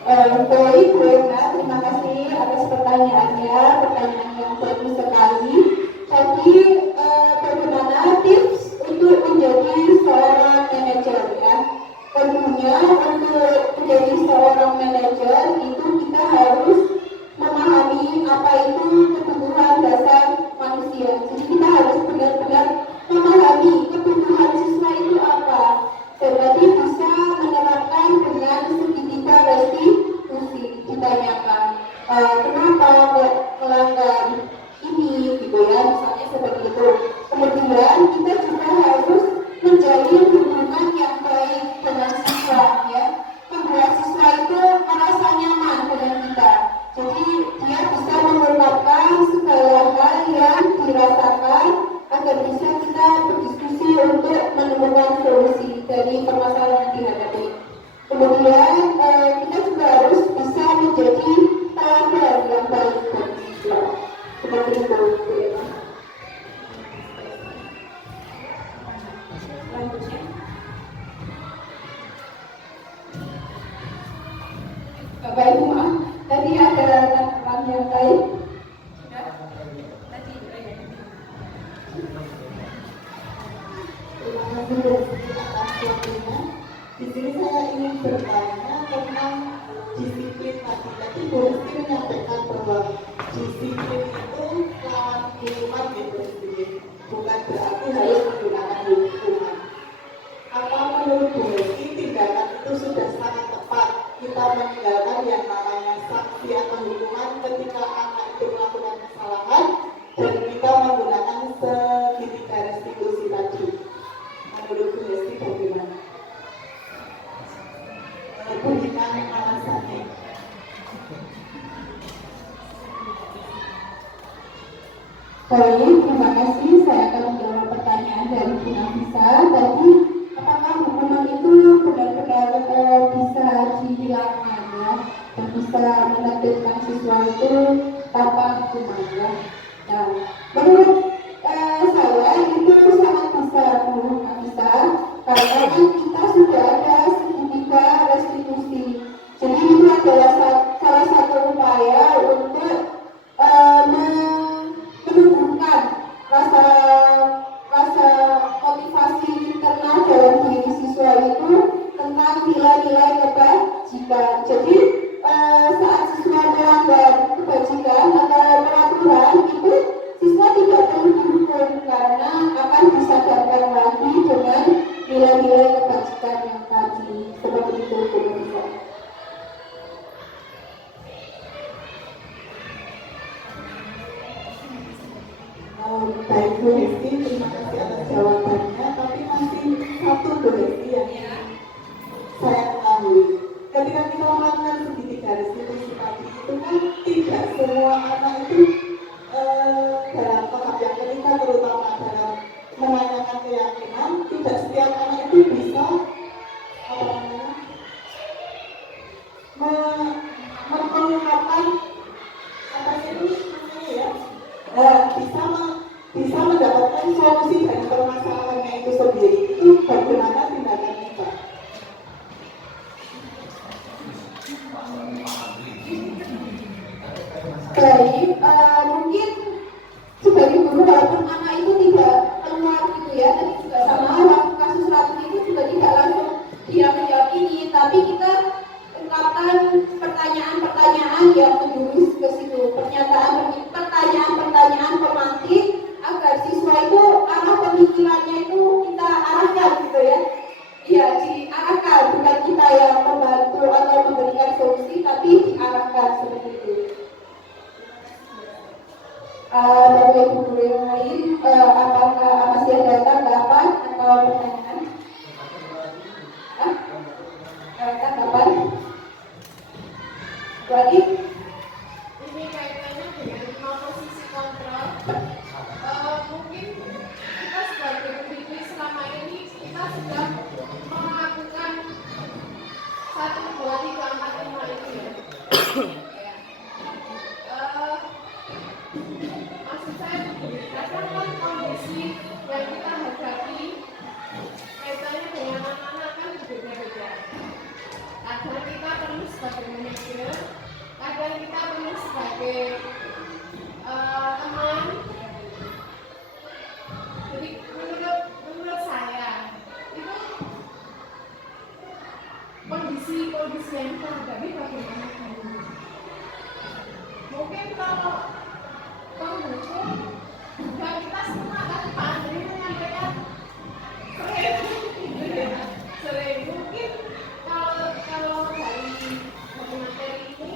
Baik, Bu Eka, terima kasih atas pertanyaannya, pertanyaan yang bagus sekali. Jadi, bagaimana tips untuk menjadi seorang manajer ya? Tentunya untuk menjadi seorang manajer itu kita harus memahami apa itu kebutuhan dasar manusia. Jadi kita harus benar-benar memahami kebutuhan siswa itu apa. Dan nanti bisa menerapkan dengan segitiga restitusi. Ditanyakan kenapa kok melanggar ini gitu ya, misalnya seperti itu. Kemudian kita juga harus menjalin hubungan yang baik dengan siswa ya, membuat siswa itu merasa nyaman dengan kita. Jadi dia bisa mengungkapkan segala hal yang dirasakan agar bisa kita berdiskusi untuk menemukan solusi dari permasalahan yang dihadapi. Kemudian kita juga harus bisa menjadi teladan yang baik bagi siswa. Seperti itu, Bu Eva. Selanjutnya, Bapak Ibu, maaf, tadi ada tanggapan yang lain. sudah tadi Terima kasih atas waktunya. Di sini saya ingin bertanya tentang disiplin tadi. Tadi Bu Rizky menyampaikan bahwa disiplin itu lawan hukuman gitu. Bukan berarti harus menggunakan hukuman. Apa menurut Bu Rizky tindakan itu sudah sangat tepat kita meninggalkan yang namanya sanksi atau hukuman ketika anak itu melakukan kesalahan dan kita menggunakan segitiga restitusi tadi? Menurut Bu Rizky bagaimana? Berikan alasannya. Baik, terima kasih. Saya akan menjawab pertanyaan dari Bu Nafisa. Tadi, apakah hukuman itu benar-benar bisa dihilangkan ya, dan bisa menertibkan siswa itu tanpa hukuman ya? Nah, menurut saya itu sangat besar Bu Nafisa, karena kan kita sudah ada segitiga restitusi. Jadi itu adalah salah satu upaya untuk menumbuhkan rasa motivasi internal dalam diri siswa itu tentang nilai-nilai kebajikan. Jadi saat siswa melanggar kebajikan atau peraturan itu siswa tidak perlu dihukum karena akan disadarkan lagi dengan nilai-nilai kebajikan yang tadi. Seperti itu Bu Nafisa. Baik Bu Rizky, terima kasih atas jawabannya. Tapi masih satu Bu Rizky yang saya ketahui. Ketika kita melakukan segitiga restitusi tadi itu kan tidak semua anak itu dalam tahap yang ketika terutama dalam menanyakan keyakinan, tidak setiap anak itu bisa mengungkapkan apa itu namanya ya, bisa mendapatkan solusi dari permasalahannya itu sendiri. Itu bagaimana tindakannya Pak? Baik, mungkin sebagai guru walaupun anak itu tidak keluar gitu ya, tadi juga sama waktu kasus racun itu juga tidak langsung dia menjawab ini, tapi kita ungkapkan pertanyaan-pertanyaan yang menjurus ke situ, pertanyaan-pertanyaan pemantik agar siswa itu arah pemikirannya itu kita arahkan gitu ya. Iya, diarahkan, bukan kita yang membantu atau memberikan solusi, tapi diarahkan seperti itu. Dari guru yang lain, apakah masih ada tanggapan atau pertanyaan? Tanggapan? Lagi? ini kaitannya dengan posisi kontrol. Mungkin kita sebagai pendidik selama ini kita sudah melakukan 1, 2, 3, 4, 5 itu ya. Maksud saya begini, kadang kan kondisi yang kita hadapi kaitannya dengan anak-anak kan berbeda-beda. Kadang kita perlu sebagai manajer, kadang kita perlu sebagai teman. Jadi menurut saya itu kondisi yang kita hadapi bagaimana dulu. Mungkin kalau penghukum juga kita semua, tapi Pak Andri menyampaikan sering mungkin kalau dari materi ini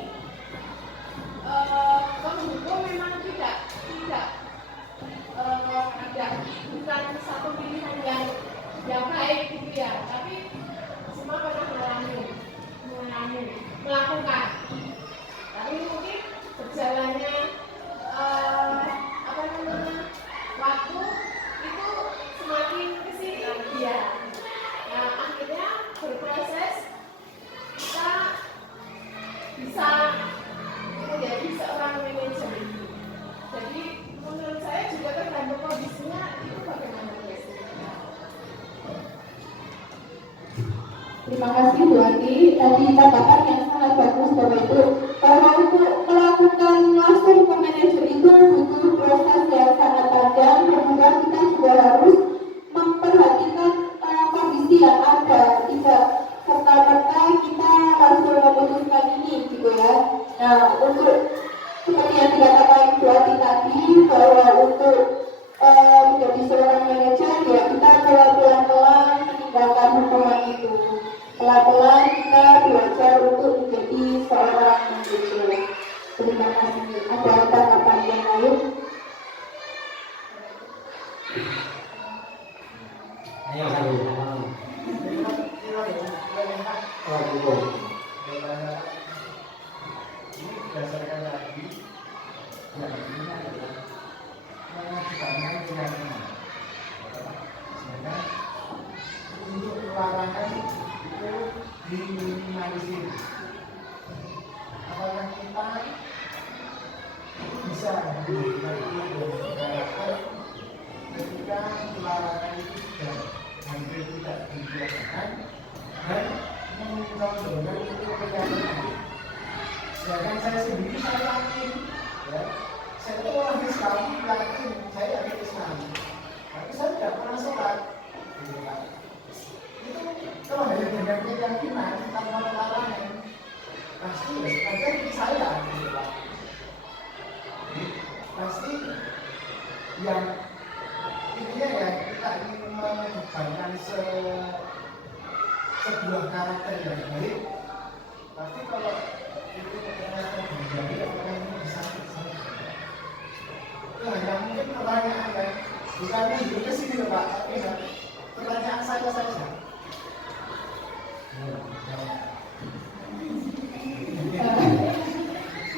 penghukum memang tidak bukan satu pilihan yang baik gitu ya, tapi semua pernah melakukan, tapi mungkin berjalannya waktu itu semakin kesini ya. Nah, akhirnya berproses kita bisa menjadi seorang manajer. Jadi menurut saya juga tergantung kondisinya itu bagaimana guys. Terima kasih Bu Ati, tadi catatan yang sangat bagus bahwa itu bahwa untuk melakukan langsung ke manajer itu butuh proses yang sangat panjang dan juga kita juga harus memperhatikan kondisi yang ada, tidak serta-merta kita langsung memutuskan ini gitu ya. Nah, untuk seperti yang dikatakan Bu Ati tadi bahwa untuk menjadi seorang manajer ya kita pelan-pelan meninggalkan hukuman itu. Pelan-pelan kita belajar untuk menjadi seorang manajer. Terima kasih. Ada tanggapan yang lain? Ayo Haru. Ini berdasarkan tadi yang ini adalah mengajukan keyakinan. Sedangkan untuk larangan itu diminimalisir. Apakah kita bisa menggunakan ketika larangan itu sudah hampir tidak dibiasakan dan mencontohkan itu keyakinan. Sedangkan saya sendiri saya yakin, ya, saya itu orang Islam yakin saya yakin Islam, tapi saya tidak pernah sholat. Gitu, Pak. Itu kalau hanya dengan keyakinan tanpa larangan, pasti ya seperti saya, gitu, Pak. Jadi, pasti yang intinya ya kita ingin mengembangkan sebuah karakter yang baik. Pasti kalau itu ternyata terjadi, apakah ini bisa terjadi? Itu hanya mungkin pertanyaan kan, bukan menunjuk ke sini loh Pak, tapi ya, pertanyaan saya saja.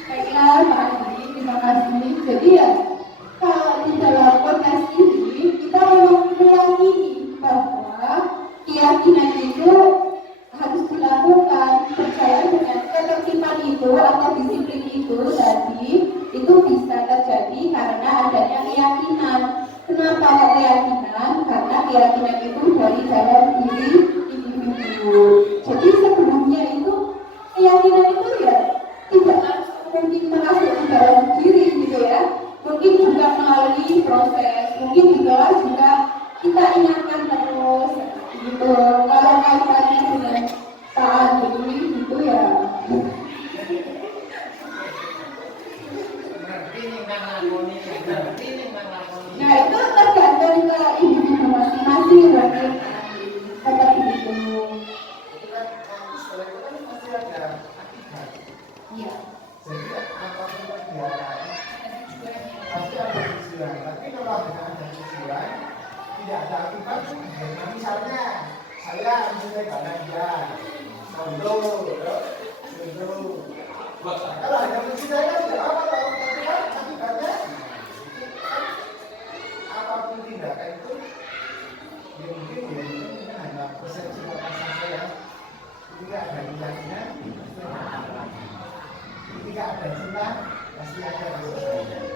Baiklah Pak Andi, terima kasih. Jadi ya kalau di dalam podcast ini kita meyakini bahwa keyakinan itu harus dilakukan, percaya dengan ketertiban itu atau disiplin itu tadi itu bisa terjadi karena adanya keyakinan. Kenapa kok keyakinan? Karena keyakinan itu dari dalam diri individu. Jadi sebelumnya itu keyakinan itu ya tidak langsung mungkin masuk ke dalam diri gitu ya. Mungkin juga melalui proses, mungkin juga kita ingatkan terus gitu. Kalau kaitannya dengan saat ini gitu ya. Nah itu tergantung ke individu masing-masing berarti seperti itu. Itu kan nanti setelah itu kan pasti ada akibat. Iya. Jadi apapun perbuatan pasti ada tujuan. Tapi kalau ada tujuan tidak ada akibat, nah, misalnya saya mencintai badan dia, contoh. Kalau hanya mencintai kan tidak apa-apa, tapi kan akibatnya apapun tindakan itu ya mungkin hanya persepsi papasan saya. Ketika ada keyakinan, ketika ada cinta, pasti ada rasa sayang.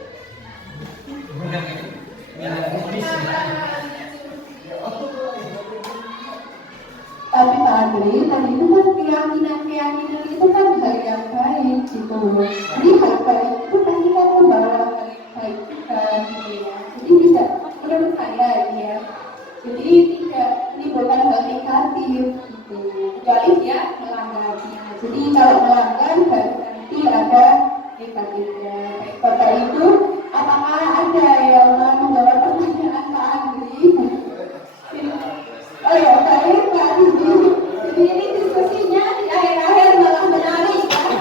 Tapi Pak Andri, tadi itu kan keyakinan itu kan Jadi hal baik itu pasti kan membawa hal yang baik juga gitu ya. Jadi tidak, menurut saya ya, jadi tidak menimbulkan hal negatif gitu. Kecuali dia melanggarnya. Jadi kalau melanggar baru nanti ada negatifnya. Baik Bapak itu, apakah ada yang mau menjawab pertanyaan Pak Andri? Oh ya, baik Pak Andri. Jadi ini diskusinya di akhir-akhir malah menarik kan?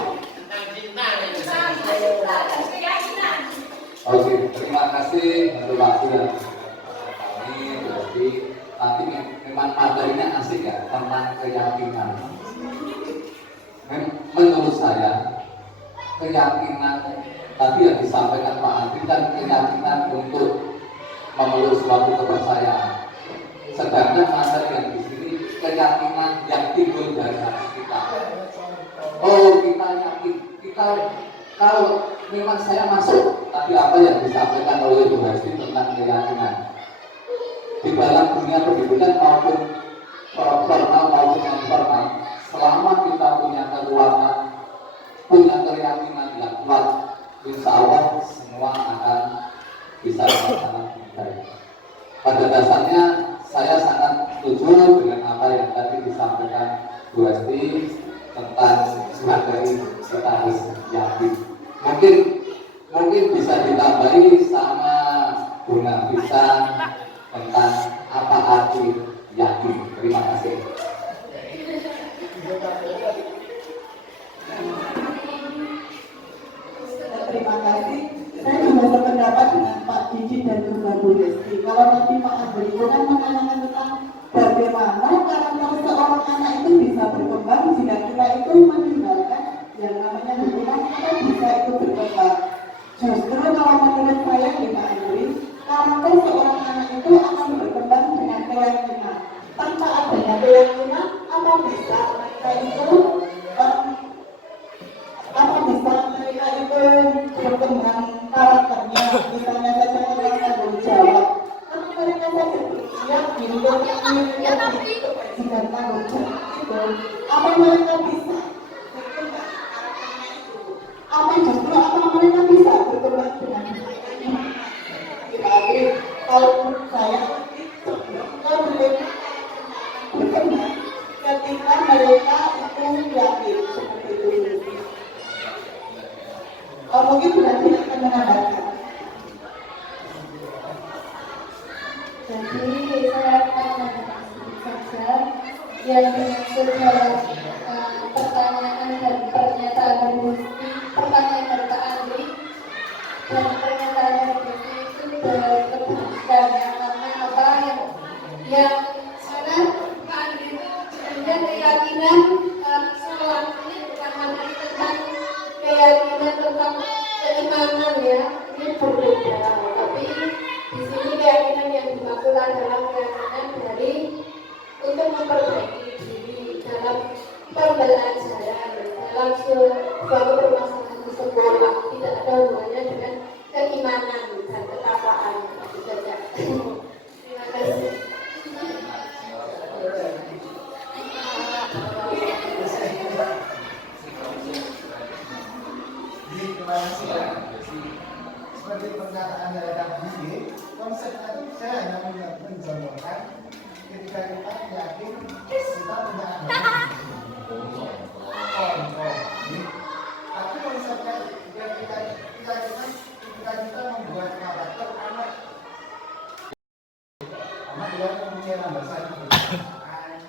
Oke, terima kasih untuk waktu yang kami berarti nanti memang materinya asik ya tentang keyakinan. Menurut saya keyakinan tadi yang disampaikan Pak Andri kan keyakinan untuk memeluk suatu kepercayaan. Sedangkan materi yang di sini keyakinan yang timbul dari hati kita. Oh, kita yakin, kita kalau memang saya masuk tadi apa yang disampaikan oleh Bu Hesti tentang keyakinan di dalam dunia pendidikan maupun formal maupun non formal, selama kita punya kekuatan, punya keyakinan yang kuat, insya Allah semua akan bisa dilaksanakan dengan baik. Pada dasarnya saya sangat setuju dengan apa yang tadi disampaikan Bu Hesti tentang materi kita harus yakin. Mungkin bisa ditambahi sama Bunda Pisang tentang apa arti yakin. Terima kasih. Terima kasih. Saya juga sependapat dengan Pak Didi dan juga Bu Hesti. Kalau nanti Pak Andri itu kan menanyakan tentang bagaimana karakter seorang anak itu bisa berkembang jika kita itu meninggalkan yang namanya hubungan, kita bisa itu berkembang. Justru kalau menurut saya di Pak Andri, karakter seorang anak itu akan berkembang dengan keyakinan. Tanpa adanya keyakinan, apa bisa mereka itu berkembang karakternya, misalnya saja orang tanggung jawab. Kalau mereka saja yakin dengan tanggung jawab itu, apa mereka bisa berkembang karakternya itu? Apa mereka bisa berkembang dengan tapi kalau menurut saya itu mereka berkembang ketika mereka itu yakin seperti itu. Mungkin berarti akan menambahkan. Jadi saya akan menjelaskan saja yang dimaksud dalam pertanyaan dan pernyataan dari pertanyaan dari Pak Andri dan pernyataan dari Besti itu berkebutuhan karena apa yang mana Pak Andri itu punya keyakinan sekolah ini bukan materi tentang keyakinan tentang keimanan ya, ini berbeda. Tapi di sini keyakinan yang dimaksud adalah keyakinan dari untuk memperbaiki diri dalam pembelajaran, dalam suatu permasalahan di sekolah, tidak ada hubungannya dengan keimanan dan ketakwaan. Itu saja. Terima kasih. Terima kasih ya. Seperti pernyataan dari tadi, konsepnya itu saya hanya mencontohkan ketika kita yakin kita punya anak contoh. Tapi konsepnya ketika kita membuat karakter anak yang mempunyai landasan kebiasaan,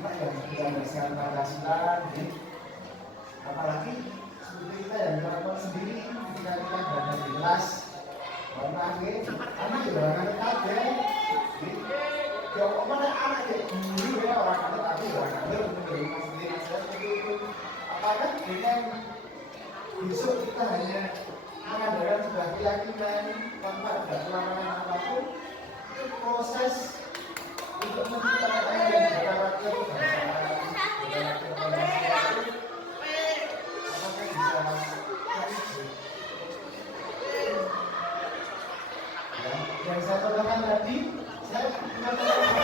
anak yang bisa berdasarkan Pancasila, apalagi seperti kita yang melakukan sendiri ketika kita berada di kelas warna anak juga akan kaget ya mana anak ya dulu ya orang anak tapi orang anak untuk menerima sendiri seperti itu apakah dengan besok kita hanya mengandalkan sebuah keyakinan tanpa ada perlawanan apapun itu proses untuk menciptakan anak yang berkarakter kebangsaan berkarakter Pancasila yang saya contohkan tadi, saya mencontohkan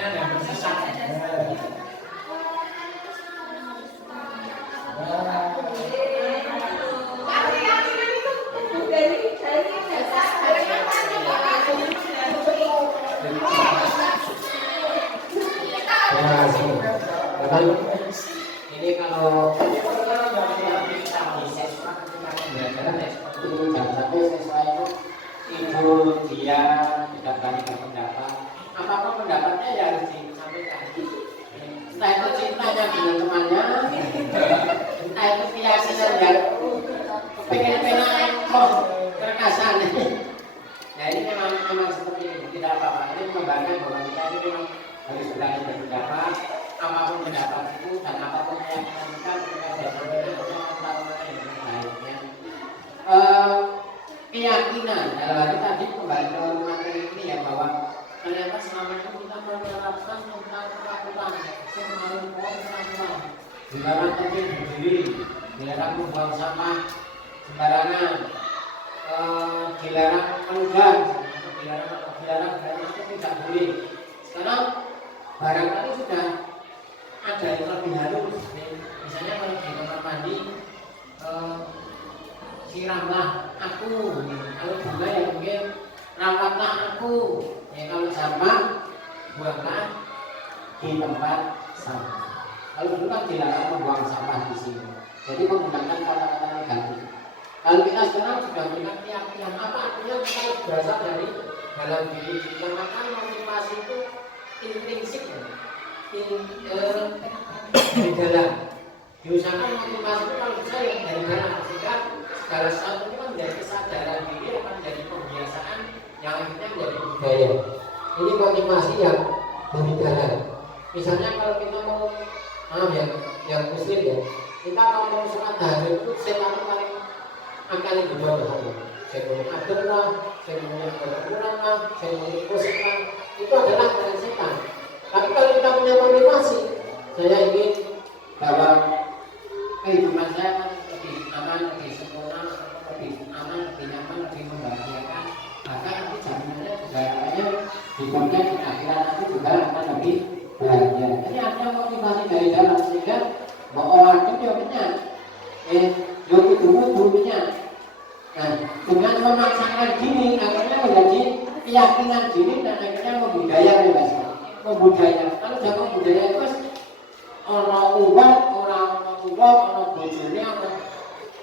pertanyaan yang bersesat. Ini kalau siswa ketika pembelajaran seperti itu, jangan sampai siswa itu tidur dia tidak berani berpendapat. Apapun pendapatnya ya harus disampaikan. Entah itu cintanya dengan temannya, entah itu keyakinan dan pengen perkasan. Ya ini memang seperti ini, tidak apa-apa. Ini mengembangkan bahwa kita ini memang harus berani berpendapat. Apapun pendapat itu dan apapun yang kita keyakinan dalam hal tadi kembali ke materi ini ya, bahwa ternyata selama itu kita menerapkan tentang ketakutan ketakutan dilarang penting berdiri, dilarang membuang sampah sembarangan, dilarang melunggang, dilarang itu tidak boleh. Sekarang barangkali sudah ada yang lebih halus, misalnya kalau di kamar mandi siramlah aku, kalau bunga ya mungkin rawatlah aku, ya kalau sampah buanglah di tempat sampah. Kalau dulu kan dilarang membuang sampah di sini, jadi menggunakan kata-kata negatif. Kalau kita sekarang sudah punya keyakinan, apa artinya kita berasal dari dalam diri kita, maka motivasi itu intrinsik ya. Dari dalam diusahakan motivasi itu kalau bisa yang dari dalam, sehingga segala sesuatu itu kan menjadi kesadaran diri, akan menjadi kebiasaan yang akhirnya menjadi budaya. Ini motivasi yang dari dalam. Misalnya kalau kita mau yang muslim ya, kita kalau mau sholat tahajud itu setan paling akan kedua bersama. Saya mau adem lah, saya mau berkurang lah, saya mau musik lah, itu adalah dari setan. Tapi kalau kita punya motivasi, saya ingin bahwa kehidupan saya lebih aman, lebih sempurna, lebih aman, lebih nyaman, lebih membahagiakan. Maka nanti jaminannya juga katanya hidupnya di akhirat nanti juga akan lebih bahagia. Ini ada motivasi dari dalam, sehingga mau orang itu punya, itu punya. Nah, dengan memaksakan diri akhirnya menjadi keyakinan diri dan akhirnya membudayakan bahasa. Membudaya, kalau jangan budaya itu orang uang, orang bojone,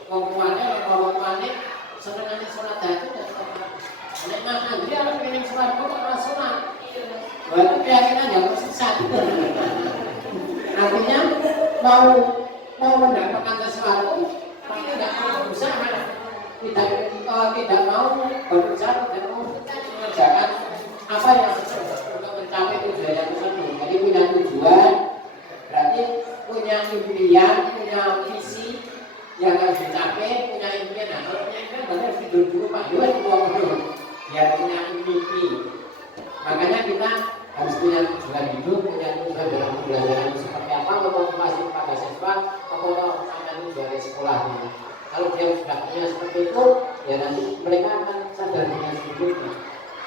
orang panik, senang sholat itu dan sholat. Nah, dia harus pilih sholat, orang sholat. Berarti keyakinan yang sesat. Artinya mau mendapatkan sesuatu, tapi tidak mau berusaha, tidak mau berusaha, tidak mau mengerjakan apa yang sesuai untuk mencapai tujuan yang tersebut. Jadi punya tujuan, berarti punya impian, punya visi yang harus dicapai, punya impian. Nah, kalau punya impian berarti harus tidur dulu Pak, biar punya mimpi. Makanya kita harus punya tujuan hidup, punya tujuan dalam pembelajaran seperti apa, memotivasi kepada siswa, atau sampai tujuan di sekolah. Kalau dia sudah punya seperti itu, ya nanti mereka akan sadar dengan sendirinya.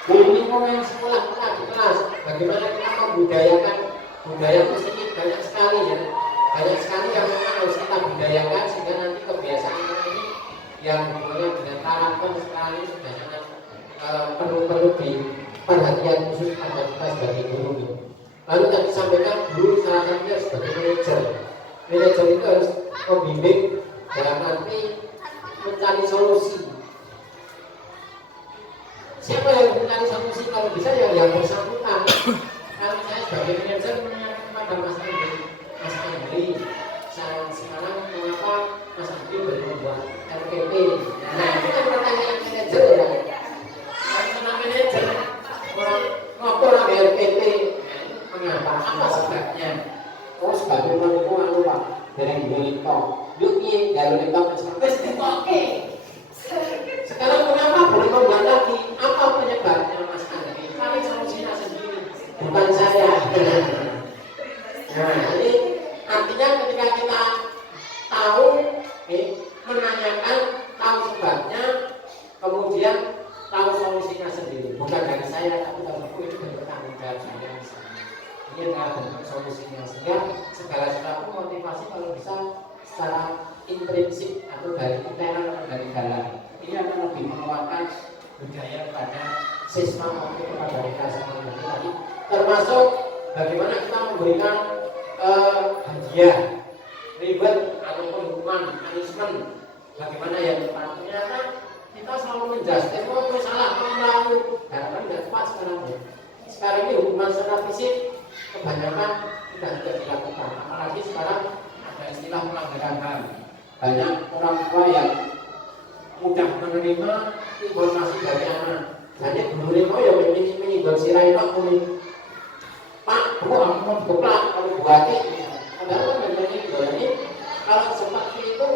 Di lingkungan sekolah kita di kelas, bagaimana kita membudayakan budaya musik ini banyak sekali ya, banyak sekali yang memang harus kita budayakan sehingga nanti kebiasaan ini yang hubungannya dengan karakter sekarang ini sudah sangat perlu di perhatian khusus pada kita sebagai guru. Lalu yang disampaikan guru salah satunya sebagai manajer. Manajer itu harus membimbing dalam arti mencari solusi. Siapa yang mencari solusi? Kalau bisa ya yang bersangkutan. Kalau saya sebagai manajer menanyakan kepada Mas Andri, sekarang mengapa Mas Andri baru membuat RPP? Nah, itu kan pertanyaan manajer ya. Karena manajer orang ngopor ada RPP, mengapa? Apa sebabnya? Oh, sebagai orang Pak dari Indonesia. Yuk ini dari Indonesia oke. Sekarang kenapa boleh membuat lagi? Apa penyebabnya Mas Andri? Cari solusinya sendiri, bukan saya. Nah, ini artinya ketika kita tahu, menanyakan, tahu sebabnya, kemudian tahu solusinya sendiri. Bukan dari saya, tapi kalau itu dari bertanggung jawab saya misalnya. berpikir dan solusinya, sehingga segala sesuatu motivasi kalau bisa secara intrinsik atau dari internal atau dari dalam ini akan lebih menguatkan budaya pada siswa maupun kepada mereka semuanya tadi, termasuk bagaimana kita memberikan hadiah, reward ataupun hukuman, punishment, bagaimana yang tepat. Ternyata kita selalu menjustify, oh salah, melayu, harapan tidak tepat sekarang. Sekarang ini hukuman secara fisik kebanyakan tidak dilakukan, apalagi sekarang ada istilah pelanggaran HAM. Banyak orang tua yang mudah menerima informasi dari anak. Banyak guru mau yang menyinggung sirai Pak Kumi. Pak, Bu, aku mau digeplak kalau buati. Padahal memang ini kalau seperti itu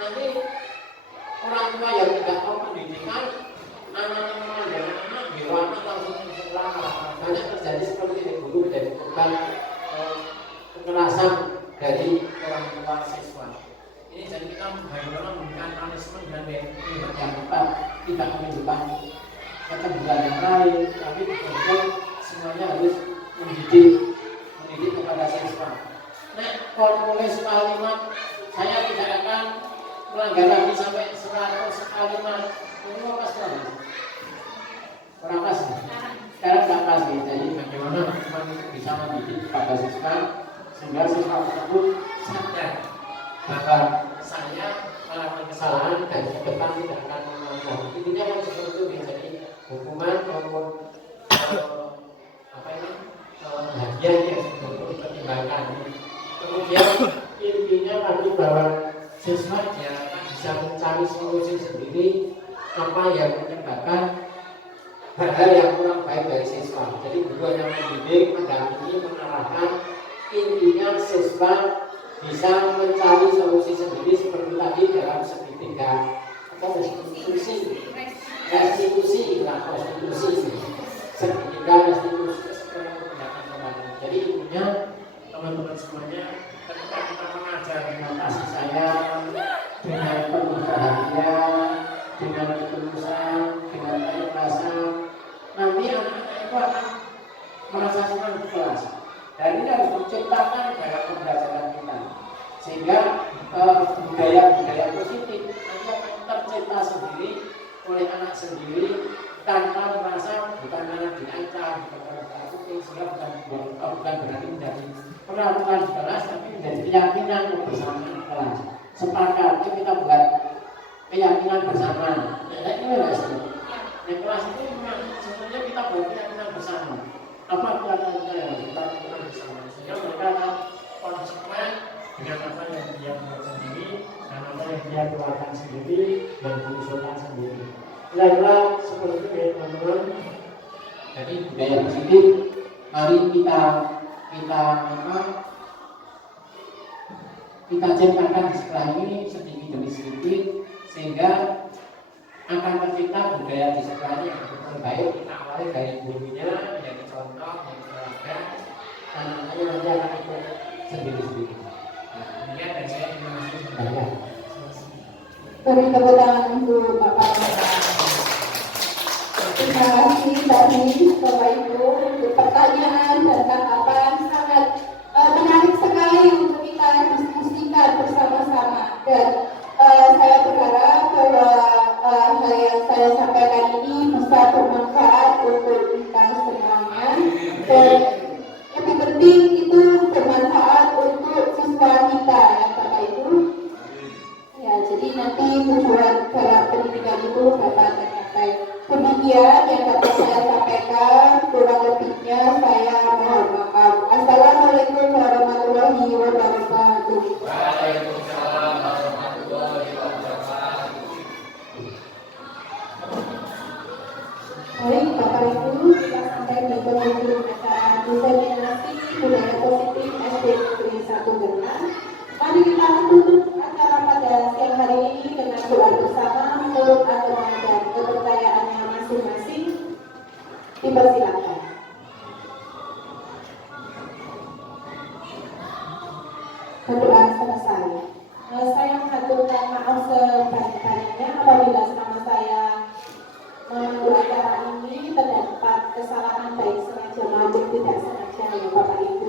nanti orang tua yang tidak tahu pendidikan, anak-anak dan anak biru anak langsung sekolah. Banyak terjadi seperti ini, guru menjadi korban kekerasan dari orang tua siswa. Ini jadi kita bagaimana memberikan punishment dan reward yang tepat, tidak menunjukkan kecenderungan yang lain, tapi betul-betul semuanya harus mendidik kepada siswa. Nek formulir kalimat saya tidak akan melanggar lagi sampai 100 kalimat. Ini mau pas kan? Kurang pas. Sekarang tidak pas nih. Jadi bagaimana teman itu bisa mendidik kepada siswa sehingga siswa tersebut sadar bahwa saya melakukan kesalahan dan ke depan tidak akan mengulangi. Intinya yang seperti itu menjadi hukuman maupun hadiah yang perlu dipertimbangkan. Kemudian intinya tadi bahwa siswa dia akan bisa mencari solusi sendiri apa yang menyebabkan hal-hal yang kurang baik dari siswa. Jadi guru yang mendidik, mendampingi, mengarahkan, intinya siswa bisa mencari solusi sendiri seperti tadi dalam segitiga atau restitusi segitiga restitusi seperti tindakan kembali. Jadi intinya teman-teman semuanya ketika kita mengajar dengan kasih sayang, dengan penuh perhatian, dengan ketulusan, dengan keikhlasan, nanti anak-anak itu akan merasa senang di kelas. Dan ini harus diciptakan dalam pembelajaran kita, sehingga budaya-budaya positif nanti akan tercipta sendiri oleh anak sendiri tanpa merasa bukan anak diancam, bukan ditakuti, sehingga bukan berarti menjadi peraturan di kelas, tapi menjadi keyakinan bersama di kelas. Sepakat kita buat keyakinan bersama. Nah, ini mas. Di kelas itu memang sebenarnya kita buat keyakinan bersama. Apa keyakinan kita lakukan bersama? Sehingga mereka akan konsekuen dengan apa yang dia buat sendiri dan apa yang dia keluarkan sendiri dan diusulkan sendiri. Kira-kira seperti itu ya teman-teman. Jadi budaya positif, mari kita ciptakan di sekolah ini sedikit demi sedikit sehingga akan tercipta budaya di sekolah ini yang betul baik. Kita awali dari gurunya, menjadi contoh, menjadi teladan, anak-anaknya nanti akan ikut sendiri-sendiri. Kemudian dari saya terima kasih banyak. Beri tepuk tangan untuk Bapak. Terima kasih tadi Bapak Ibu untuk pertanyaan dan tanggapan sangat menarik sekali untuk kita diskusikan bersama-sama. Dan saya berharap bahwa hal yang saya sampaikan ini bisa bermanfaat untuk kita semuanya. Dan lebih penting itu bermanfaat untuk siswa kita ya Bapak Ibu. Ya, jadi nanti tujuan dalam pendidikan itu dapat tercapai. Demikian yang dapat saya sampaikan, kurang lebihnya saya mohon maaf. Assalamualaikum warahmatullahi wabarakatuh. Waalaikumsalam warahmatullahi wabarakatuh. Baik, Bapak Ibu, kita sampai di penghujung acara diseminasi budaya positif SD Negeri 1 Genan. Mari kita tutup acara pada siang hari ini dengan doa bersama menurut agama dan kepercayaannya masing-masing. Dipersilakan. Berdoa selesai. Saya mengaturkan maaf sebanyak-banyaknya apabila selama saya memandu acara ini terdapat kesalahan baik sengaja maupun tidak sengaja ya Bapak Ibu.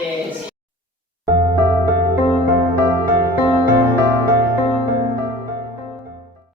Oke,